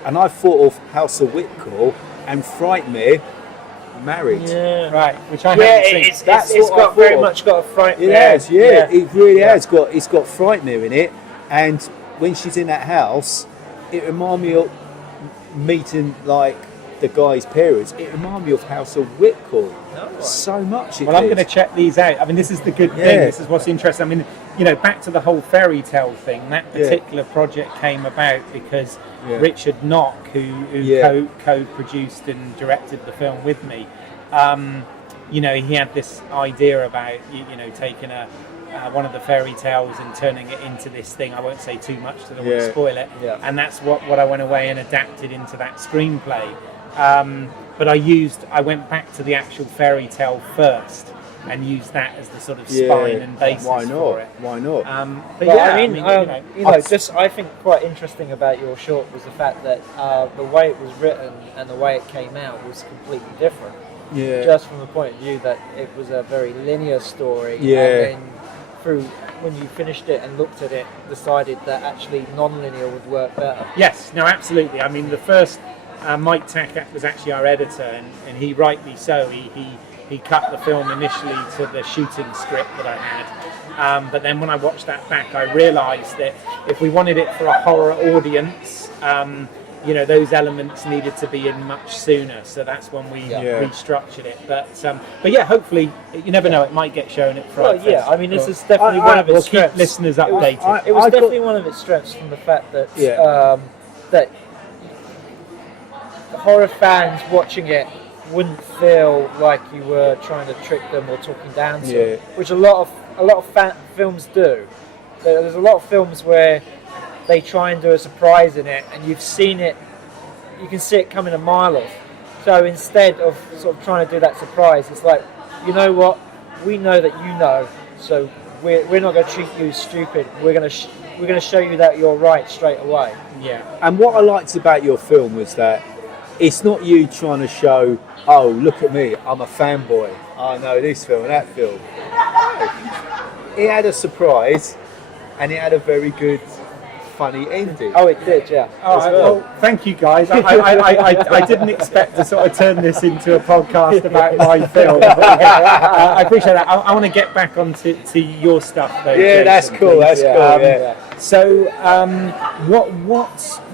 and I thought of House of Whitcall and Frightmare married. Yeah, right. Which I haven't seen. It's got very much got a Frightmare. It has, it really has. It's got Frightmare in it, and when she's in that house, it reminded me of meeting like the guy's parents. It reminded me of House of Whitcall so much. Well, I'm going to check these out. I mean, this is the good thing. This is what's interesting. I mean, you know, back to the whole fairy tale thing. That particular project came about because Richard Knock, who co-produced and directed the film with me, you know, he had this idea about you know, taking one of the fairy tales and turning it into this thing. I won't say too much because I don't want to spoil it. And that's what I went away and adapted into that screenplay. But I went back to the actual fairy tale first and used that as the sort of spine and basis for it. Why not? But I mean, you know, just I think quite interesting about your short was the fact that the way it was written and the way it came out was completely different. Yeah. Just from the point of view that it was a very linear story. Yeah. And then when you finished it and looked at it, decided that actually non-linear would work better. Yes, no, absolutely. I mean, the first Mike Tack was actually our editor, and he rightly so. He cut the film initially to the shooting script that I had, but then when I watched that back, I realised that if we wanted it for a horror audience, you know, those elements needed to be in much sooner. So that's when we restructured it. But yeah, hopefully, you never know, it might get shown at FrightFest. Well, yeah, I mean, this is definitely one of its strengths. Keep listeners updated. It was definitely one of its strengths from the fact that that horror fans watching it wouldn't feel like you were trying to trick them or talking down to them, which a lot of films do. There's a lot of films where they try and do a surprise in it, and you've seen it, you can see it coming a mile off. So instead of sort of trying to do that surprise, it's like, you know what, we know that you know, so we're not going to treat you stupid. We're going to show you that you're right straight away. Yeah. And what I liked about your film was that it's not you trying to show, oh, look at me, I'm a fanboy, I know this film and that film. No. It had a surprise, and it had a very good, funny ending. Oh, it did, yeah. Well, thank you guys. I didn't expect to sort of turn this into a podcast about my film. But, I appreciate that. I want to get back onto your stuff, though. Yeah, Jason, that's cool. Please. That's cool. So,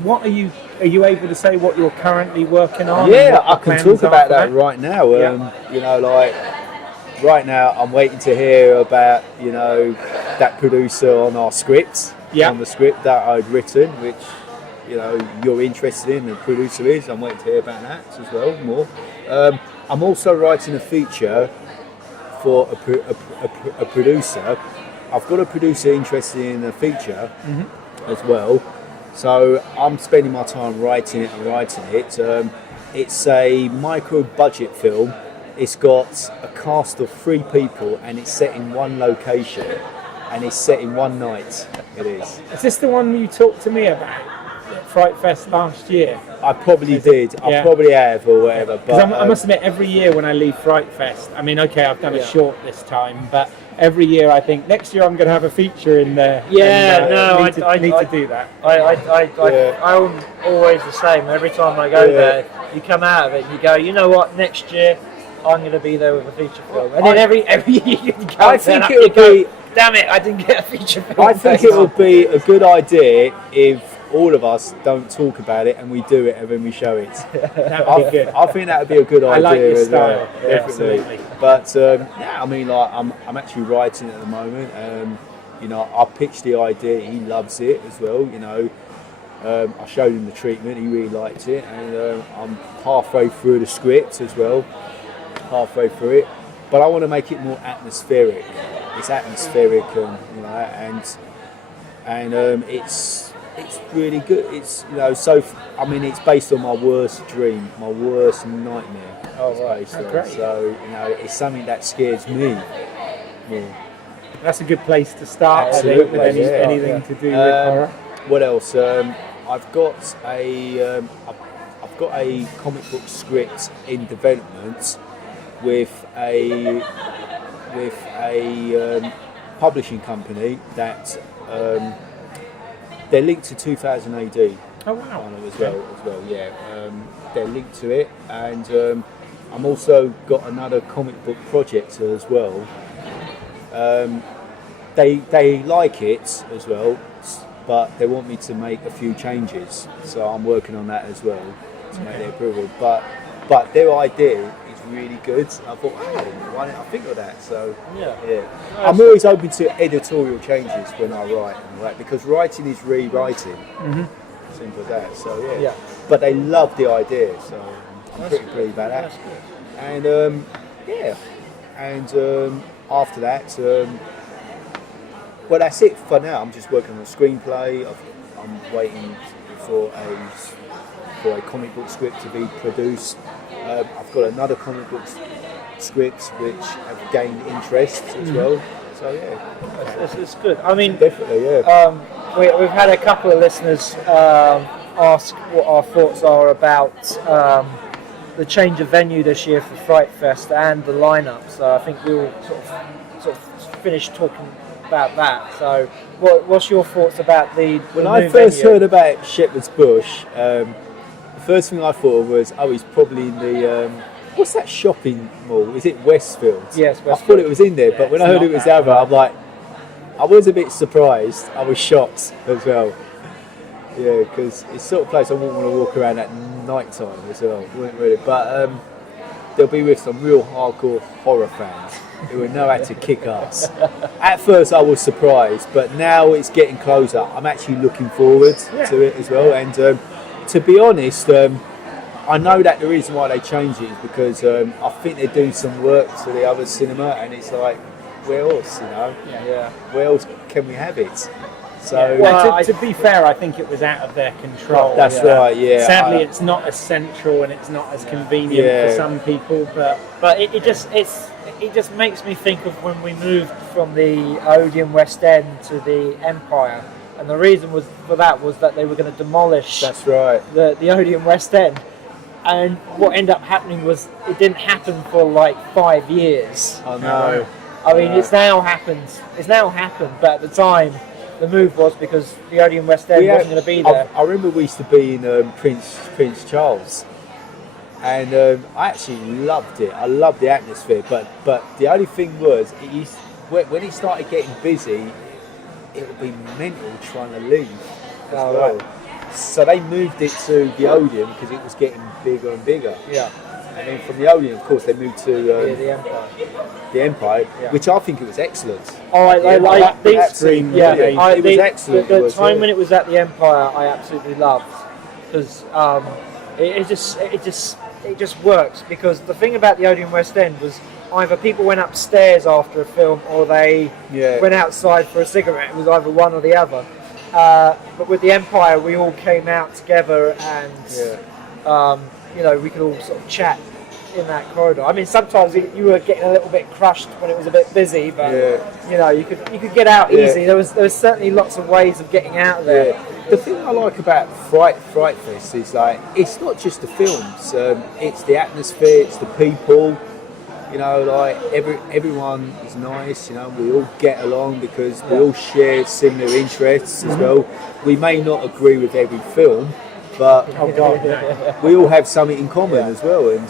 what are you? Are you able to say what you're currently working on? Yeah, I can talk about that right now. You know, like right now, I'm waiting to hear about, you know, that producer on our script. On the script that I'd written, which, you know, you're interested in, the producer is. I'm waiting to hear about that as well, more. I'm also writing a feature for a producer. I've got a producer interested in a feature, as well. So I'm spending my time writing it. It's a micro-budget film. It's got a cast of 3 people, and it's set in one location, and it's set in one night. It is. Is this the one you talked to me about at FrightFest last year? I probably did. I probably have, or whatever. But I must admit, every year when I leave FrightFest, I mean, okay, I've done a short this time, but every year I think next year I'm going to have a feature in there. Yeah, and, I need to do that. I'm always the same. Every time I go there, you come out of it and you go, you know what, next year I'm going to be there with a feature film. And then every year you go, I think it would be. Damn it, I didn't get a feature film. I think it would be a good idea if all of us don't talk about it and we do it and then we show it. That would be good. I think that would be a good idea. I like your as style. well, definitely. Absolutely. But I mean, like I'm actually writing at the moment. You know, I pitched the idea. He loves it as well. You know, I showed him the treatment. He really liked it, and I'm halfway through the script as well. Halfway through it, but I want to make it more atmospheric. It's atmospheric, and you know, and it's really good. It's, you know, so I mean, it's based on my worst dream, my worst nightmare. Great. So you know, it's something that scares me more. That's a good place to start. Absolutely, with anything to do with horror. What else? I've got a comic book script in development with a publishing company that they're linked to 2000 AD. Oh wow! As well, yeah. They're linked to it, and I'm also got another comic book project as well. They like it as well, but they want me to make a few changes, so I'm working on that as well to make their approval. But their idea is really good. I thought, why didn't I think of that? So yeah. I'm always open to editorial changes when I write, right? Because writing is rewriting. Mm-hmm. Simple as that. So yeah. But they love the idea, so I'm pretty pleased about that. That's good. And after that, well, that's it for now. I'm just working on a screenplay. I'm waiting for a comic book script to be produced. I've got another comic book script which have gained interest as well. So yeah, it's good. I mean, definitely, yeah. We've had a couple of listeners ask what our thoughts are about the change of venue this year for FrightFest and the lineup. So I think we'll sort of finish talking about that. So what's your thoughts about the when I first heard about Shepherd's Bush? The first thing I thought was, he's probably in the what's that shopping mall? Is it Westfield? Yes, Westfield. I thought it was in there, but when I heard it was the other, I'm like, I was a bit surprised. I was shocked as well. Yeah, because it's the sort of place I wouldn't want to walk around at night time as well. Wouldn't really. But they'll be with some real hardcore horror fans who will know how to kick ass. At first I was surprised, but now it's getting closer. I'm actually looking forward to it as well. And to be honest, I know that the reason why they changed it is because I think they're doing some work to the other cinema, and it's like, where else, you know? Yeah. Where else can we have it? So, to be fair, I think it was out of their control. That's right. Yeah. Sadly, it's not as central and it's not as convenient for some people, but it just makes me think of when we moved from the Odeon West End to the Empire, and the reason for that was that they were going to demolish. That's right. The Odeon West End, and what ended up happening was it didn't happen for like 5 years. I know. I mean, it's now happened. But at the time, the move was because the Odeon West End wasn't going to be there. I remember we used to be in Prince Charles, and I actually loved it. I loved the atmosphere, but the only thing was, when it started getting busy, it would be mental trying to leave as well. So they moved it to the Odeon because it was getting bigger and bigger. Yeah. And then from the Odeon, of course, they moved to the Empire. The Empire, which I think it was excellent. Oh, I like the extreme. It was excellent. The time when it was at the Empire, I absolutely loved, because it just works. Because the thing about the Odeon West End was either people went upstairs after a film or they went outside for a cigarette. It was either one or the other. but with the Empire, we all came out together, and you know, we could all sort of chat in that corridor. I mean, sometimes you were getting a little bit crushed when it was a bit busy, but you know, you could get out easy. There was certainly lots of ways of getting out there. The thing I like about FrightFest is like, it's not just the films, it's the atmosphere, it's the people. You know, like everyone is nice. You know, we all get along because we all share similar interests as well. We may not agree with every film, but we all have something in common as well. And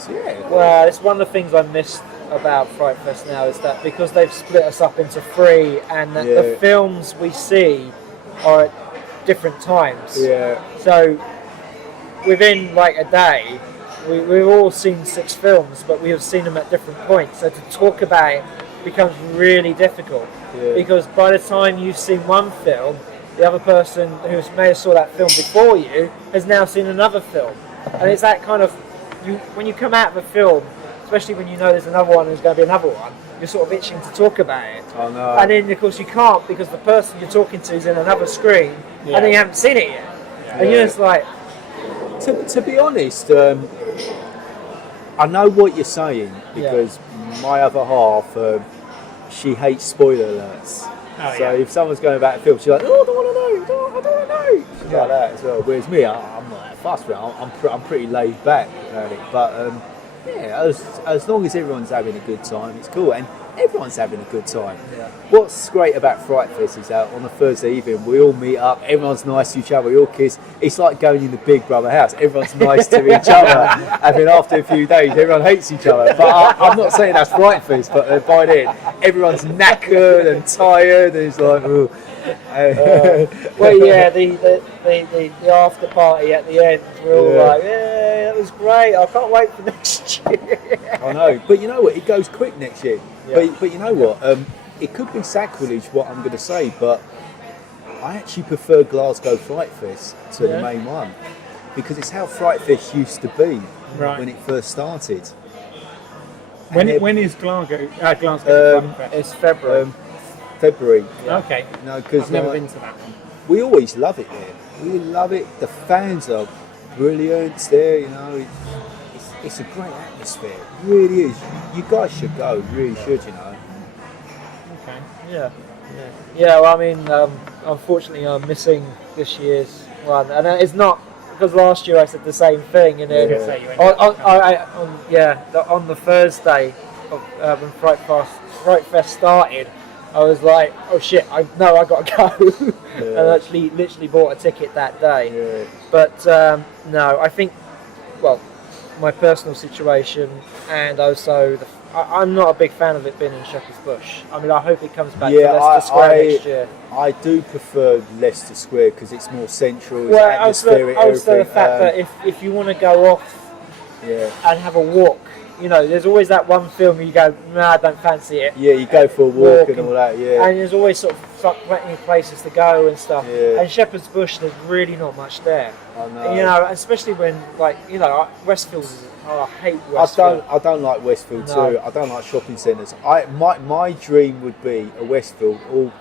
well, it's one of the things I missed about FrightFest now is that because they've split us up into three, and that the films we see are at different times. Yeah. So within like a day, we've all seen 6 films, but we have seen them at different points. So to talk about it becomes really difficult because by the time you've seen one film, the other person who may have saw that film before you has now seen another film. And it's that kind of, when you come out of a film, especially when you know there's another one and there's going to be another one, you're sort of itching to talk about it. Oh, no. And then of course you can't because the person you're talking to is in another screen and then you haven't seen it yet. And you're just like... To be honest, I know what you're saying because my other half, she hates spoiler alerts. So if someone's going about a film, she's like, "Oh, I don't want to know. I don't want to know." She's like that as well. Whereas me, I'm not that fussed with it. I'm pretty laid back about it. But as long as everyone's having a good time, it's cool, and everyone's having a good time. Yeah. What's great about FrightFest is that on a Thursday evening, we all meet up. Everyone's nice to each other. We all kiss. It's like going in the Big Brother house. Everyone's nice to each other. And then after a few days, everyone hates each other. But I'm not saying that's FrightFest. But by then, everyone's knackered and tired. And it's like, oh. Well, yeah, the after party at the end, we're all like, yeah, that was great. I can't wait for next year. I know, but you know what? It goes quick next year. Yeah. But you know what? It could be sacrilege what I'm going to say, but I actually prefer Glasgow FrightFest to the main one because it's how FrightFest used to be when it first started. When is Glasgow FrightFest? It's February. February. Yeah. Okay. No, because I've never been to that one. We always love it there. We love it. The fans are brilliant there. You know, it's a great atmosphere. It really is. You guys should go. You really should. You know. Okay. Yeah. Well, I mean, unfortunately, I'm missing this year's one, and it's not because last year I said the same thing, and then on the Thursday of when FrightFest started. I was like, oh shit, I got to go. And actually literally bought a ticket that day. Yeah. But no, I think, well, my personal situation and also, I'm not a big fan of it being in Shepherd's Bush. I mean, I hope it comes back to Leicester Square next year. I do prefer Leicester Square because it's more central, it's atmospheric. Also the fact that if you want to go off and have a walk, you know, there's always that one film where you go, nah, I don't fancy it. Yeah, you go for a walk and all that, And there's always sort of plenty of places to go and stuff. Yeah. And Shepherd's Bush, there's really not much there. I know. You know, especially when, like, you know, Westfield I hate Westfield. I don't like Westfield too. I don't like shopping centres. My dream would be a Westfield all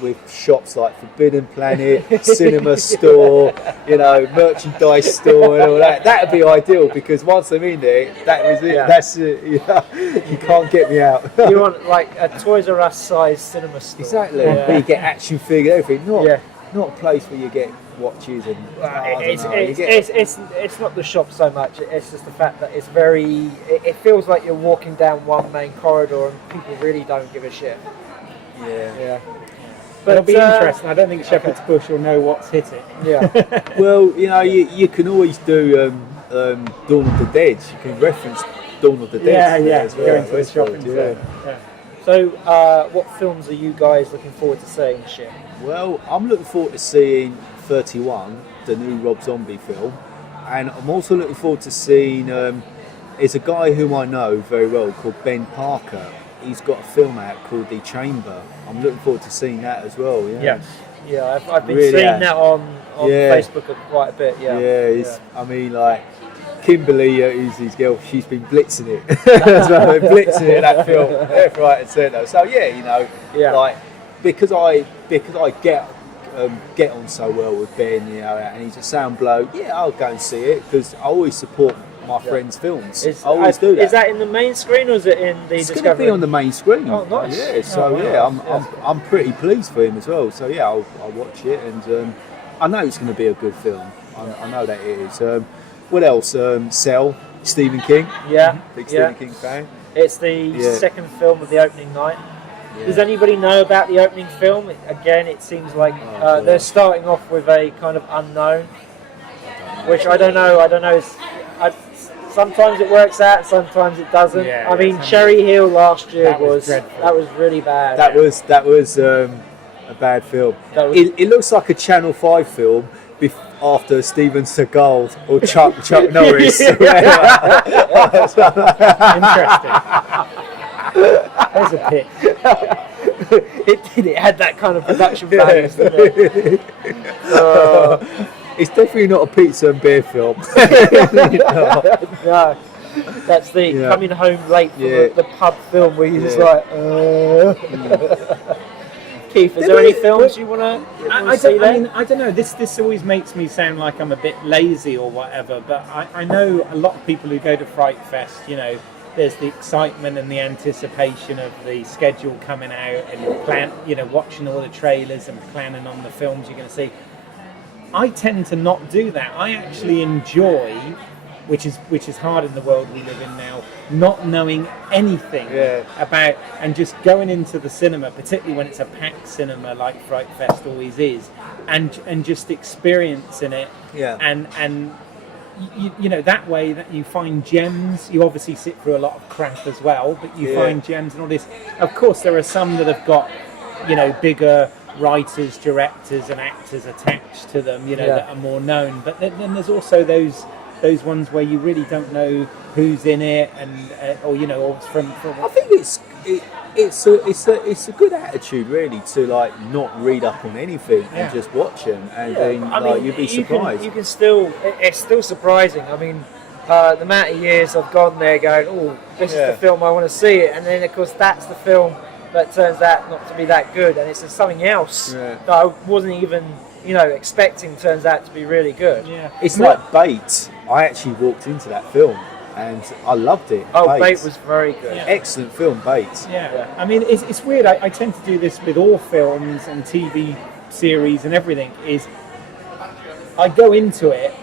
with shops like Forbidden Planet, Cinema Store, you know, merchandise store and all that. That would be ideal because once I'm in there, that is it. Yeah. That's it. You know, you can't get me out. You want like a Toys R Us size cinema store. Exactly. Yeah. Where you get action figures, everything. Not a place where you get watches and. It's not the shop so much. It's just the fact that it's very. It feels like you're walking down one main corridor and people really don't give a shit. Yeah. But it'll be interesting. I don't think Shepherd's Bush will know what's hit it. Yeah. Well, you know, you can always do Dawn of the Dead. You can reference Dawn of the Dead. Yeah. Go into the shopping centre. Yeah. So, what films are you guys looking forward to seeing this year? Well, I'm looking forward to seeing 31, the new Rob Zombie film, and I'm also looking forward to seeing. There's a guy whom I know very well called Ben Parker. He's got a film out called The Chamber. I'm looking forward to seeing that as well. Yeah. I've been seeing that on Facebook quite a bit. I mean, like Kimberly, who's his girl, she's been blitzing it. Blitzing it, that film, left, right, and centre. So you know, like because I get get on so well with Ben, you know, and he's a sound bloke. Yeah, I'll go and see it because I always support my friends' films. I always do that. Is that in the main screen or is it in the Discovery? It's going to be on the main screen. Oh, nice. Yeah, so I'm pretty pleased for him as well. So yeah, I'll watch it, and I know it's going to be a good film. I know that it is. What else? Cell, Stephen King. Yeah, big Stephen King fan. It's the second film of the opening night. Yeah. Does anybody know about the opening film? Again, it seems like they're starting off with a kind of unknown, which I don't know. Sometimes it works out, sometimes it doesn't. Yeah, I mean, Cherry Hill last year was really bad. That was a bad film. It looks like a Channel 5 film after Steven Seagal or Chuck Norris. Interesting. There's a pick. It had that kind of production value, didn't it? It's definitely not a pizza and beer film. No, that's the coming home late from the pub film where you're just like, Keith, is there any films you want to see then? I don't know. This always makes me sound like I'm a bit lazy or whatever, but I know a lot of people who go to FrightFest, you know, there's the excitement and the anticipation of the schedule coming out and watching all the trailers and planning on the films you're going to see. I tend to not do that. I actually enjoy, which is hard in the world we live in now, not knowing anything about and just going into the cinema, particularly when it's a packed cinema like FrightFest always is, and just experiencing it. Yeah. And you know, that way that you find gems. You obviously sit through a lot of crap as well, but you find gems and all this. Of course, there are some that have got, you know, bigger writers, directors and actors attached to them, you know, that are more known, but then there's also those ones where you really don't know who's in it, and or you know, or from I think it's a good attitude really to like not read up on anything and just watch them, and then you'd be surprised. You can still, it's still surprising. I mean, the amount of years I've gone there going, oh, this is the film, I want to see it, and then of course that's the film that turns out not to be that good, and it's something else that I wasn't even, you know, expecting turns out to be really good. Yeah, it's like Bait. I actually walked into that film and I loved it. Oh, Bait was very good. Yeah. Excellent film, Bait. Yeah. I mean, it's weird. I tend to do this with all films and TV series and everything. Is I go into it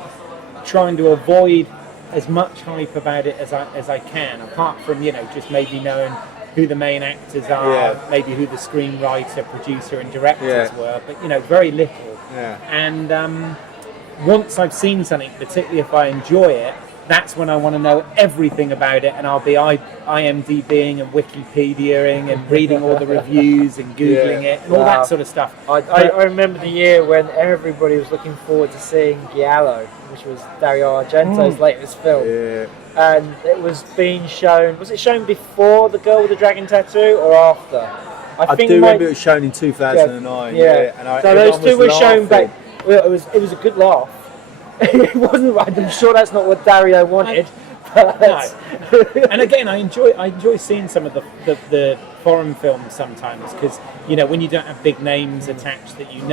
trying to avoid as much hype about it as I can, apart from, you know, just maybe knowing who the main actors are, maybe who the screenwriter, producer and directors were, but, you know, very little. Yeah. And once I've seen something, particularly if I enjoy it, that's when I want to know everything about it, and I'll be IMDbing and Wikipediaing and reading all the reviews and Googling it and all that sort of stuff. I remember the year when everybody was looking forward to seeing Giallo, which was Dario Argento's latest film. Yeah. And it was being shown, was it shown before The Girl with the Dragon Tattoo or after? I do remember it was shown in 2009. And so those two were shown back. Well, it was a good laugh. It wasn't. I'm sure that's not what Dario wanted. No. And again, I enjoy seeing some of the foreign films sometimes, because, you know, when you don't have big names attached that you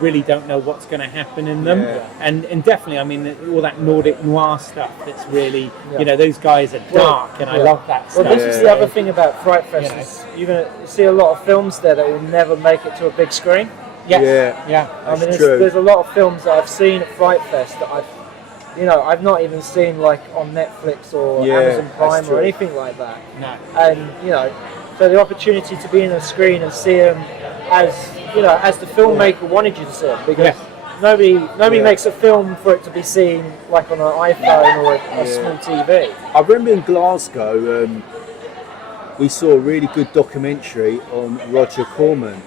really don't know what's going to happen in them. And definitely, I mean, all that Nordic noir stuff, that's really, you know, those guys are dark, and I love that stuff. Well, this is the other thing about FrightFest, is you're going to see a lot of films there that will never make it to a big screen. Yes. I mean, there's a lot of films that I've seen at FrightFest that I've not even seen, like, on Netflix or Amazon Prime or anything like that. No. And, you know, so the opportunity to be in a screen and see them as, you know, as the filmmaker wanted you to see them, because nobody makes a film for it to be seen like on an iPhone or a small TV. I remember in Glasgow, we saw a really good documentary on Roger Corman.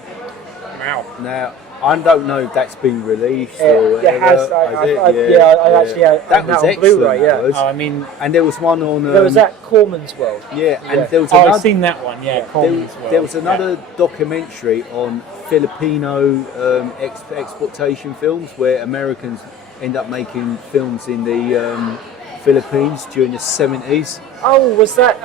Wow. Now, I don't know if that's been released or whatever. It has. I actually that was excellent. Blu-ray, I mean, and there was one on. There was that Corman's World. And there was I've seen that one. Corman's World. There was another documentary on Filipino exploitation films, where Americans end up making films in the Philippines during the 70s. Oh, was that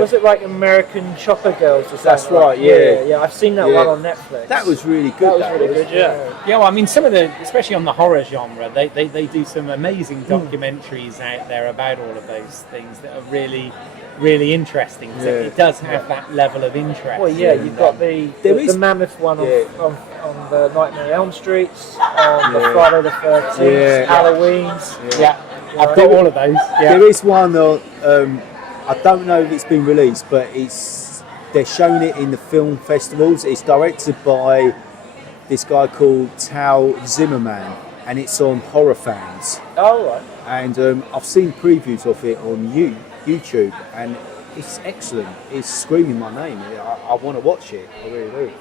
was it like American Chopper Girls or something? That's right, yeah. Yeah, I've seen that one on Netflix. That was really good. That was really good, yeah. Yeah, well, I mean, some of the, especially on the horror genre, they do some amazing documentaries out there about all of those things that are really, really interesting. So it does have that level of interest. Well, yeah, you've got the mammoth one on the Nightmare on Elm Streets, on the Friday the 13th, Halloween's. Yeah. I've got all of those. Yeah. There is one that I don't know if it's been released, but they're showing it in the film festivals. It's directed by this guy called Tal Zimmerman, and it's on horror fans. Oh, right. And I've seen previews of it on YouTube, and it's excellent. It's screaming my name. I want to watch it. I really do.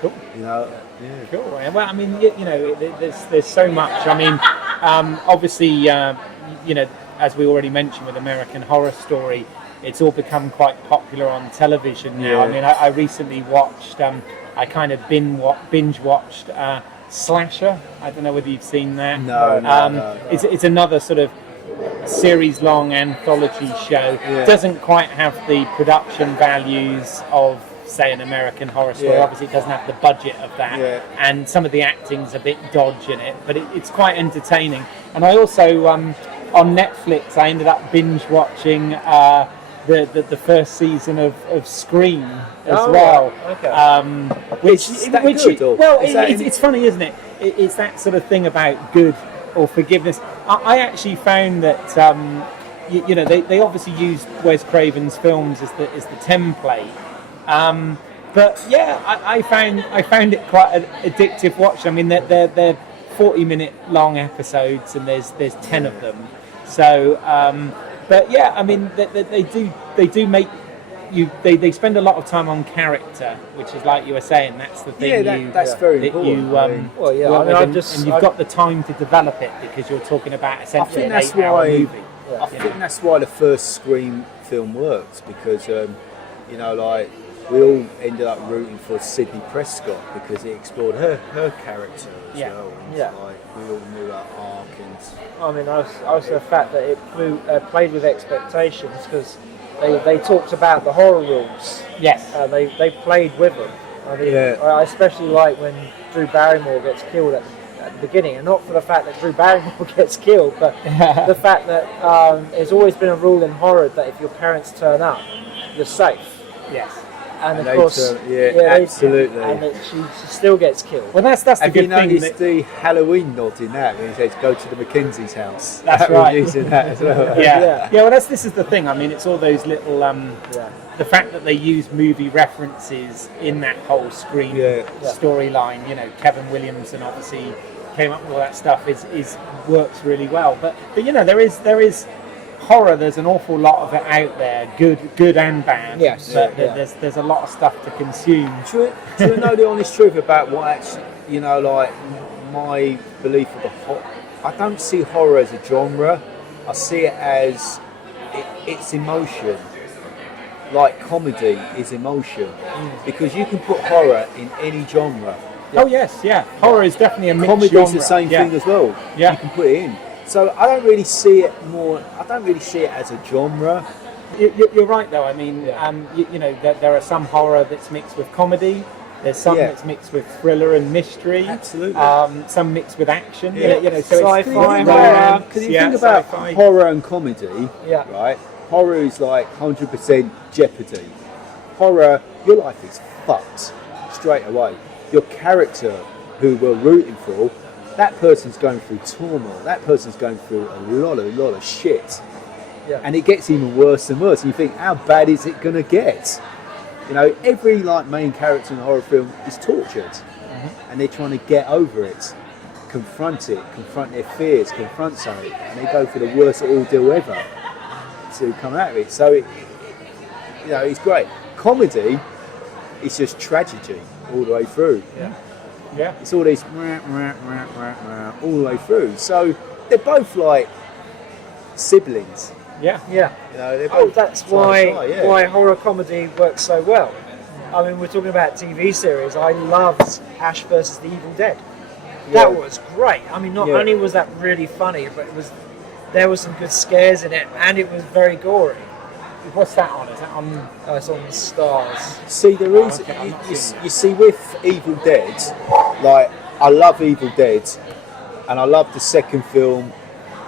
Cool. You know, yeah. Cool. Well, I mean, you know, there's so much. I mean, obviously, you know, as we already mentioned with American Horror Story, it's all become quite popular on television now. Yeah. I mean, I recently watched, I kind of binge watched Slasher. I don't know whether you've seen that. No. It's another sort of series-long anthology show. Yeah. Doesn't quite have the production values of, say, an American Horror Story. Yeah. Obviously it doesn't have the budget of that, and some of the acting's a bit dodgy in it, but it's quite entertaining. And I also on Netflix I ended up binge watching the first season of Scream as well. Okay. It's funny, isn't it? It's that sort of thing about good or forgiveness. I actually found that you know, they obviously used Wes Craven's films as the template. But yeah, I found it quite an addictive watch. I mean, they're 40-minute long episodes, and there's 10 of them. So, but yeah, I mean, they do make you. They spend a lot of time on character, which is like you were saying. That's the thing. That's very important. And you've got the time to develop it because you're talking about essentially an 8-hour movie. I think that's why the first Scream film works, because you know, like, we all ended up rooting for Sidney Prescott because it explored her character as well. And like, we all knew her arc. And I mean, also the fact that it played with expectations, because they talked about the horror rules. Yes. They played with them. I mean, I especially like when Drew Barrymore gets killed at the beginning, and not for the fact that Drew Barrymore gets killed, but the fact that there's always been a rule in horror that if your parents turn up, you're safe. Yes. And of course, absolutely. And that she still gets killed. Well, that's the good thing. Have you noticed the Halloween nod in that when he says "Go to the Mackenzie's house"? That's right. We're using that as well. Yeah. Well, this is the thing. I mean, it's all those little the fact that they use movie references in that whole Scream storyline. You know, Kevin Williamson obviously came up with all that stuff. Is works really well. But you know, there is horror. There's an awful lot of it out there, good and bad. Yes. But there's a lot of stuff to consume. Do you know the honest truth about what actually, you know, like, my belief of the horror? I don't see horror as a genre. I see it as it's emotion. Like comedy is emotion, because you can put horror in any genre. Oh yes, horror is definitely a mixed comedy genre. is the same thing as well. Yeah. You can put it in. So I don't really see it as a genre. You're right, though. I mean, you know, there are some horror that's mixed with comedy. There's some that's mixed with thriller and mystery. Absolutely. Some mixed with action. Yeah. You know, so Sci-fi. Because you think about horror and comedy, right? Horror is like 100% jeopardy. Horror, your life is fucked straight away. Your character, who we're rooting for, that person's going through turmoil. That person's going through a lot of shit. Yeah. And it gets even worse and worse. And you think, how bad is it going to get? You know, every main character in a horror film is tortured. Mm-hmm. And they're trying to get over it, confront their fears, confront something. And they go for the worst ordeal ever to come out of it. So, you know, it's great. Comedy is just tragedy all the way through. Yeah. It's all these all the way through. So they're both like siblings. Yeah. You know, they're both that's why horror comedy works so well. I mean, we're talking about TV series. I loved Ash vs. the Evil Dead. That was great. I mean, not only was that really funny, but it was there were some good scares in it, and it was very gory. What's that on? Is that on? It's on the Stars. See, there is. okay, You see, with Evil Dead, like I love Evil Dead, and I love the second film.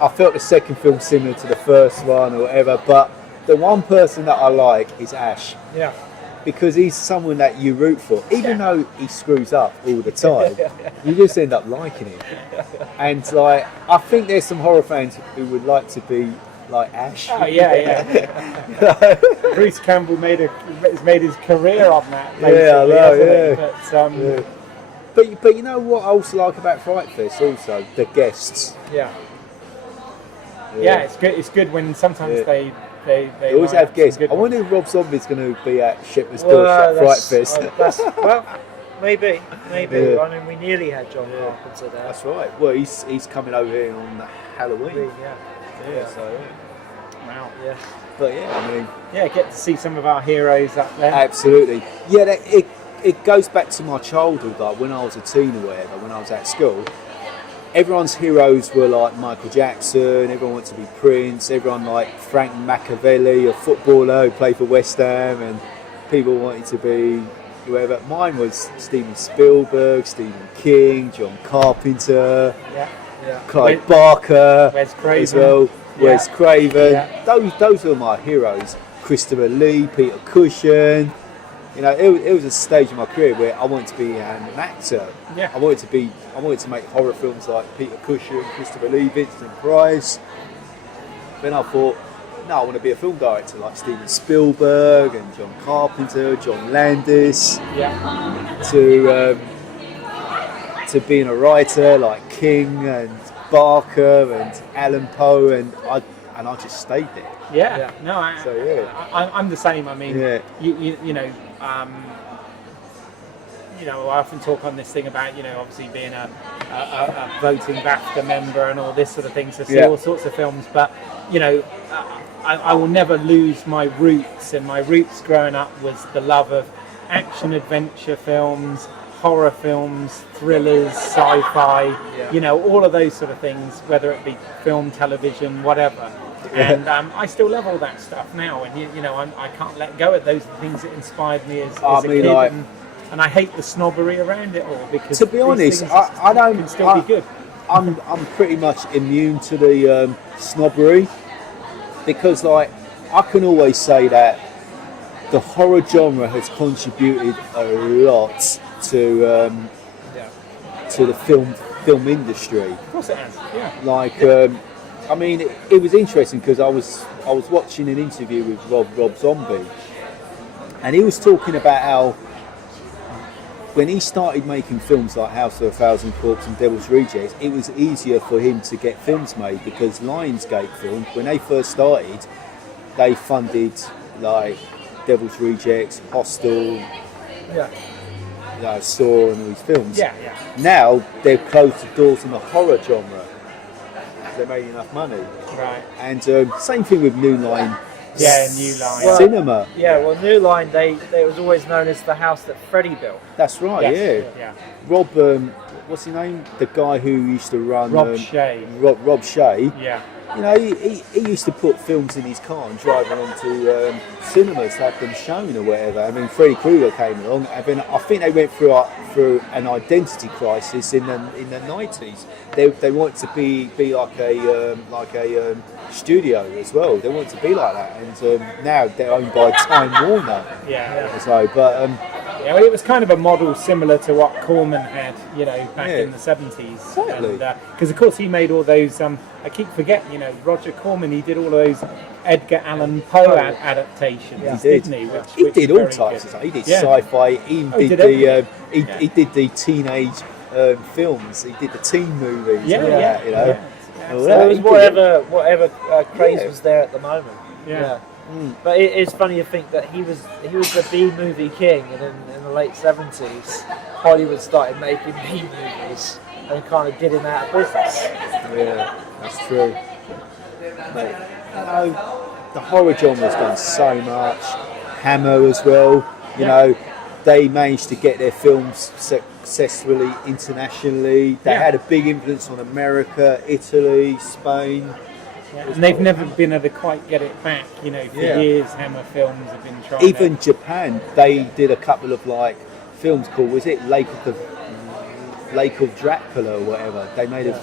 I felt the second film similar to the first one or whatever, but the one person that I like is Ash. Yeah. Because he's someone that you root for, even though he screws up all the time. You just end up liking him. And like, I think there's some horror fans who would like to be like Ash. Oh yeah. Bruce Campbell has made his career on that. Yeah, I know. Hasn't he? But you know what I also like about FrightFest? Also the guests. Yeah. Yeah, it's good. It's good when sometimes they always have guests. I ones. wonder if Rob Zombie's going to be at Shepherd's Bush at FrightFest. Well, maybe. Yeah. I mean, we nearly had John Carpenter there. That's right. Well, he's coming over here on Halloween. Yeah. So. Wow. Yeah. But yeah, I mean, get to see some of our heroes up there. absolutely. Yeah, it goes back to my childhood. Like when I was a teen or whatever, when I was at school. Everyone's heroes were like Michael Jackson, everyone wanted to be Prince, everyone like Frank Machiavelli, a footballer who played for West Ham, and people wanted to be whoever. Mine was Steven Spielberg, Stephen King, John Carpenter, Clive Barker, Wes Craven. as well, Wes Craven. Yeah. Those were my heroes. Christopher Lee, Peter Cushing. You know, it was a stage in my career where I wanted to be an actor. Yeah. I wanted to make horror films like Peter Cushing, Christopher Lee, Vincent Price. Then I thought, no, I want to be a film director like Steven Spielberg and John Carpenter, John Landis. Yeah. To being a writer like King and Barker and Alan Poe, and I just stayed there. Yeah. No, I'm the same. I mean, you know, I often talk on this thing about, obviously being a voting BAFTA member and all this sort of thing, so see all sorts of films, but, I will never lose my roots, and my roots growing up was the love of action-adventure films, horror films, thrillers, sci-fi, all of those sort of things, whether it be film, television, whatever. And I still love all that stuff now, and I can't let go of those things that inspired me as a kid, and I hate the snobbery around it all, because to be honest, I don't. Can still be good. I'm pretty much immune to the snobbery, because like I can always say that the horror genre has contributed a lot to the film industry. Of course it has. Yeah. Like. I mean, it was interesting because I was watching an interview with Rob Zombie, and he was talking about how when he started making films like House of a Thousand Corpses and Devil's Rejects, it was easier for him to get films made, because Lionsgate Films, when they first started, they funded like Devil's Rejects, Hostel, Saw, and all these films. Yeah. Now they've closed the doors on the horror genre. They made enough money, right? And same thing with New Line. New Line Cinema. New Line, they was always known as the house that Freddie built. That's right. Yes. Yeah. Rob, what's his name? The guy who used to run. Rob Shea. Rob Shea. Yeah. He used to put films in his car and drive them onto cinemas to have them shown or whatever. I mean, Freddy Krueger came along, and then I think they went through an identity crisis in the 90s. They wanted to be like a studio as well. They wanted to be like that, and now they're owned by Time Warner. Yeah. So, but well, it was kind of a model similar to what Corman had, back in the 70s. Totally. Because of course he made all those. I keep forgetting, Roger Corman. He did all of those Edgar Allan Poe adaptations, didn't he? He did all types of stuff. He did sci-fi. He did the teenage films. He did the teen movies. So it was whatever craze was there at the moment. Yeah. But it is funny to think that he was the B movie king, and in the late 70s, Hollywood started making B movies and kind of did him out of business. Yeah, that's true. Mate, the horror genre's done so much. Hammer as well. They managed to get their films successfully internationally. They had a big influence on America, Italy, Spain. And they've never been able to quite get it back. You know, for years, Hammer Films have been trying. Even Japan, they did a couple of like films called, was it Lake of Dracula or whatever? They made a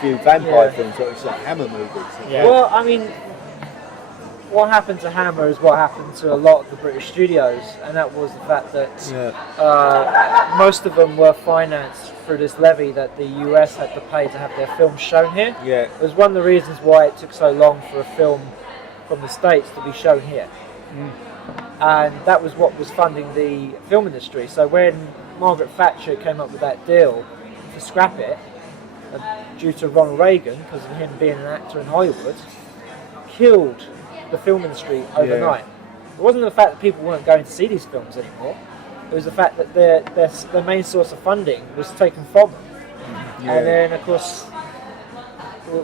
few vampire films, so it's like Hammer movies. Yeah. Well, I mean, what happened to Hammer is what happened to a lot of the British studios, and that was the fact that most of them were financed through this levy that the US had to pay to have their films shown here. Yeah. It was one of the reasons why it took so long for a film from the States to be shown here. And that was what was funding the film industry. So when Margaret Thatcher came up with that deal to scrap it, due to Ronald Reagan, because of him being an actor in Hollywood, killed the film industry overnight. It wasn't the fact that people weren't going to see these films anymore. It was the fact that their main source of funding was taken from them. And then, of course,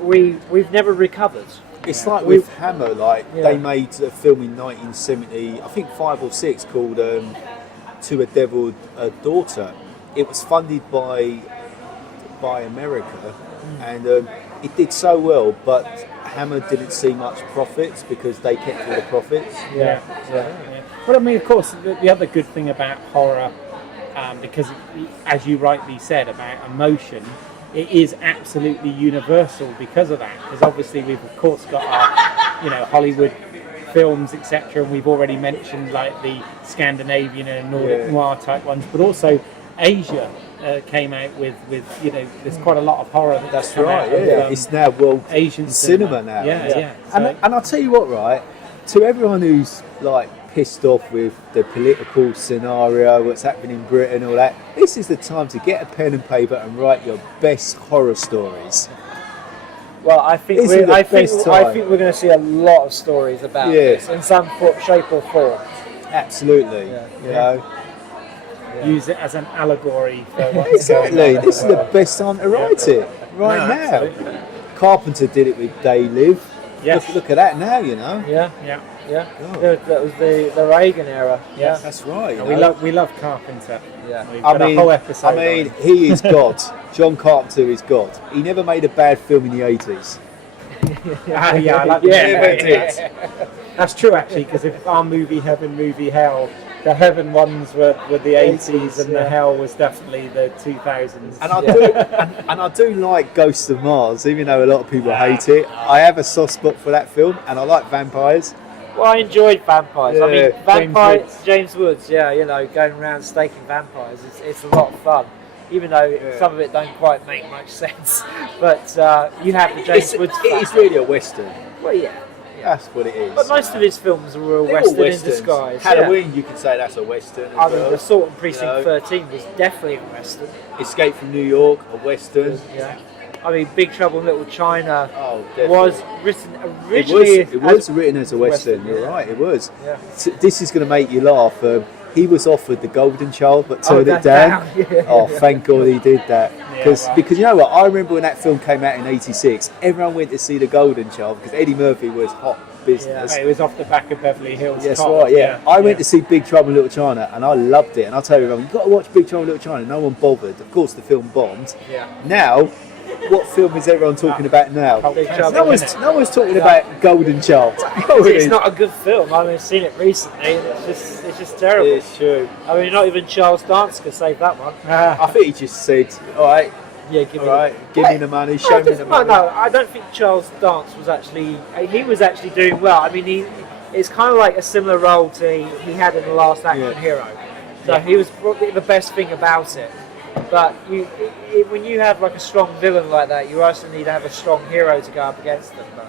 we've never recovered. It's like with Hammer, like they made a film in 1970, I think 5 or 6, called To a Devil a Daughter. It was funded by America, and it did so well, but Hammer didn't see much profits because they kept all the profits. Well, I mean, of course, the other good thing about horror, because as you rightly said about emotion, it is absolutely universal because of that. Because obviously we've of course got our, Hollywood films, etc., and we've already mentioned like the Scandinavian and Nordic noir type ones, but also Asia came out with there's quite a lot of horror. That's right. It's now world Asian cinema now. So, and I'll tell you what, right? To everyone who's like pissed off with the political scenario, what's happening in Britain, all that, this is the time to get a pen and paper and write your best horror stories. Well, I think we're going to see a lot of stories about this in some shape or form. Absolutely. You know. Use it as an allegory for exactly. This is the best time to write it now. Absolutely. Carpenter did it with They Live. Yes. Look at that now, you know. Yeah. That was the Reagan era. Yes, that's right. We love Carpenter. Yeah. We've got a whole episode. He is God. John Carpenter is God. He never made a bad film in the 80s. I like that. That's true, actually, because if our movie Heaven, movie Hell, the Heaven ones were the 80s and the Hell was definitely the 2000s. And I do like Ghosts of Mars, even though a lot of people hate it. I have a soft spot for that film, and I like vampires. Well, I enjoyed vampires. I mean, vampires, James Woods, going around staking vampires, it's a lot of fun. Even though some of it don't quite make much sense. But you have the James Woods It is really a Western. Well, yeah. That's what it is. But most of his films were a Western in disguise. Halloween, you could say that's a Western. I mean, Assault on Precinct 13 was definitely a Western. Escape from New York, a Western. Yeah. I mean, Big Trouble in Little China was written originally. It was written as a Western. You're right, it was. Yeah. So this is going to make you laugh. He was offered the Golden Child, but turned it down. Thank God he did that. Because you know what? I remember when that film came out in '86, everyone went to see the Golden Child because Eddie Murphy was hot business. It was off the back of Beverly Hills. Yes, right. I went to see Big Trouble in Little China, and I loved it. And I tell everyone, you've got to watch Big Trouble in Little China. No one bothered. Of course, the film bombed. Yeah. Now, what film is everyone talking about now? No one's talking about Golden Child. It's not a good film. I mean, I've seen it recently, and it's just terrible. It's true. I mean, not even Charles Dance could save that one. I think he just said, "All right, give me the money, show me the money." No, I don't think Charles Dance was actually. He was actually doing well. I mean, it's kind of like a similar role to he had in The Last Action Hero. So he was probably the best thing about it. But when you have like a strong villain like that, you also need to have a strong hero to go up against them. But,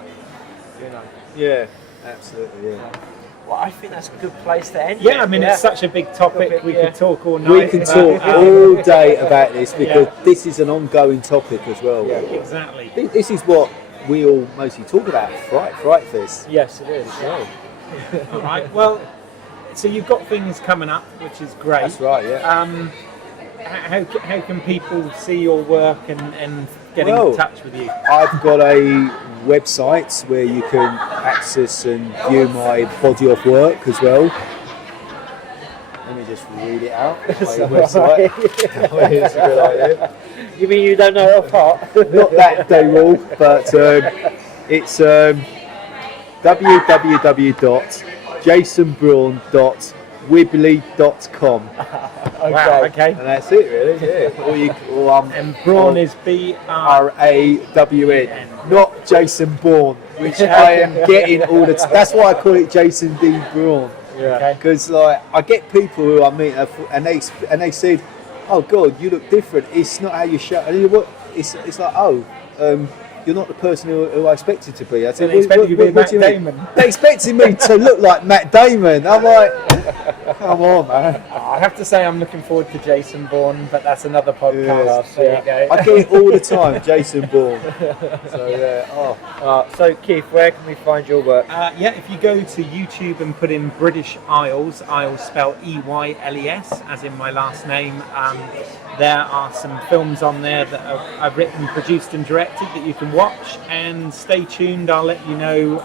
Yeah, absolutely. Yeah. Well, I think that's a good place to end. Yeah, I mean, it's such a big topic. We could talk all night. We can talk all day about this because this is an ongoing topic as well. Yeah, exactly. This is what we all mostly talk about. FrightFest. Yes, it is. All right. Well, so you've got things coming up, which is great. That's right. Yeah. How can people see your work and get in touch with you? I've got a website where you can access and view my body of work as well. Let me just read it out. My website. It's a good idea. You mean you don't know it off heart? Not that day rule, but It's www.jasonbrawn.wibbly.com. Wow, okay. And that's it, really. Yeah. And Brawn is Brawn, not Jason Bourne, which I am getting all the time. That's why I call it Jason D. Brawn. Yeah. Because like I get people who I meet and they said, "Oh God, you look different. It's not how you show." And you know what? It's like, "Oh, you're not the person who I expected to be." I said, they expected you to be Matt Damon. They expected me to look like Matt Damon. I'm like, come on, man. I have to say I'm looking forward to Jason Bourne, but that's another podcast. There you go. I get it all the time, Jason Bourne. So yeah. So Keith, where can we find your work? If you go to YouTube and put in British Eyles, Eyles spelled E-Y-L-E-S, as in my last name, there are some films on there that I've written, produced and directed that you can watch, and stay tuned. I'll let you know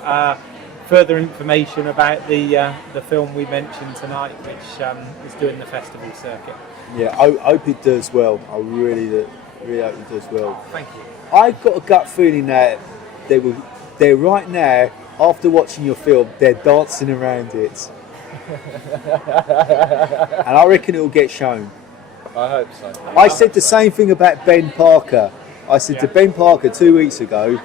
further information about the film we mentioned tonight, which is doing the festival circuit. Yeah, I hope it does well. I really hope it does well. Thank you. I've got a gut feeling that they're right now, after watching your film, they're dancing around it. And I reckon it will get shown. I hope so. I said the same thing about Ben Parker. I said to Ben Parker 2 weeks ago,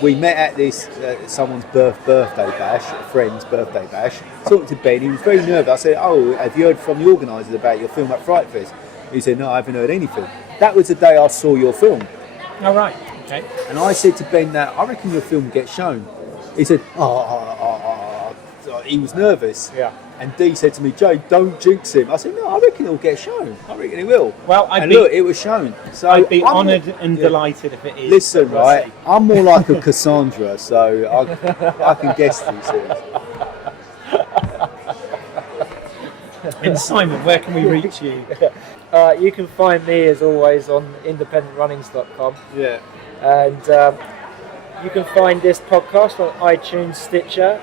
we met at this someone's birthday bash, a friend's birthday bash. Talked to Ben, he was very nervous. I said, "Oh, have you heard from the organisers about your film at FrightFest?" He said, "No, I haven't heard anything." That was the day I saw your film. All right. Okay. And I said to Ben that I reckon your film will get shown. He said, he was nervous. Yeah. And Dee said to me, "Jay, don't jinx him." I said, "No, I reckon it'll get shown. I reckon it will." Well, look, it was shown. So I'd be honoured and delighted if it is. Listen, right, I'm more like a Cassandra, so I can guess these things. And Simon, where can we reach you? You can find me, as always, on independentrunnings.com. Yeah. And you can find this podcast on iTunes, Stitcher,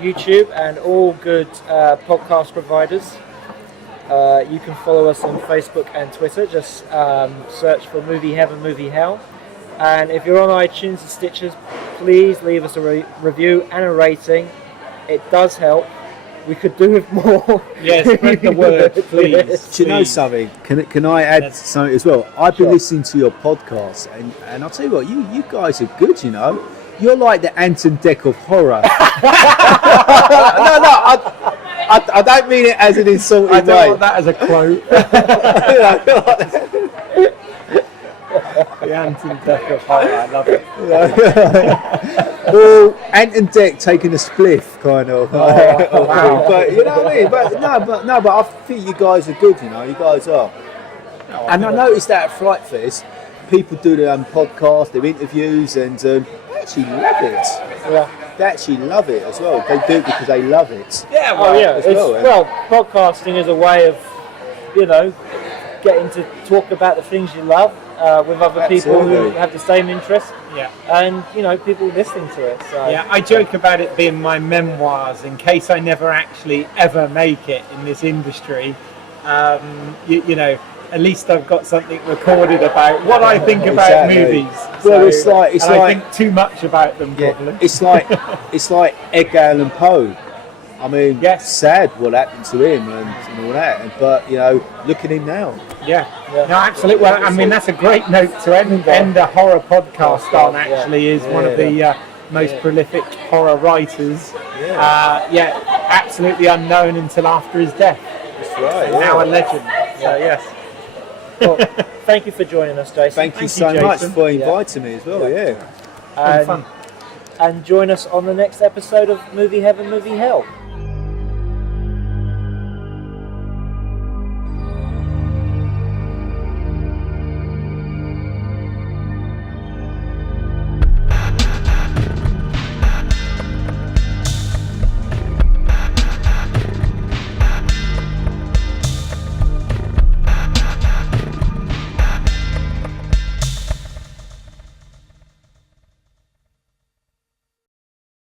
YouTube, and all good podcast providers. You can follow us on Facebook and Twitter. Just search for Movie Heaven, Movie Hell. And if you're on iTunes and Stitcher, please leave us a review and a rating. It does help. We could do with more. Yeah, spread the word, please. Do you know something? Can I add something as well? I've been listening to your podcast, and I'll tell you what, you guys are good, you know. You're like the Anton Deck of horror. No, I don't mean it as an insulting way. I don't want that as a quote. The Anton Deck of horror, I love it. Well, Anton Deck taking a spliff, kind of. Oh, wow. But you know what I mean? But I think you guys are good, you know. You guys are. And I noticed that at FrightFest, people do their own podcast, their interviews, and they actually love it. Yeah. They actually love it as well. They do it because they love it. Yeah, well, podcasting is a way of, getting to talk about the things you love with other people who have the same interests. Yeah. And, people listening to it. So. Yeah, I joke about it being my memoirs in case I never actually ever make it in this industry. At least I've got something recorded about what I think about movies. Well, it's like I think too much about them. Probably. It's like Edgar Allan Poe. I mean, sad what happened to him and all that. But look at him now. Yeah. No, absolutely. Well, I mean, that's a great note to end a horror podcast on. Actually, is one of the most prolific horror writers. Absolutely unknown until after his death. That's right. Now a legend. So yes. Well, thank you for joining us, Jason. Thank you so much for inviting me as well. And fun. And join us on the next episode of Movie Heaven, Movie Hell.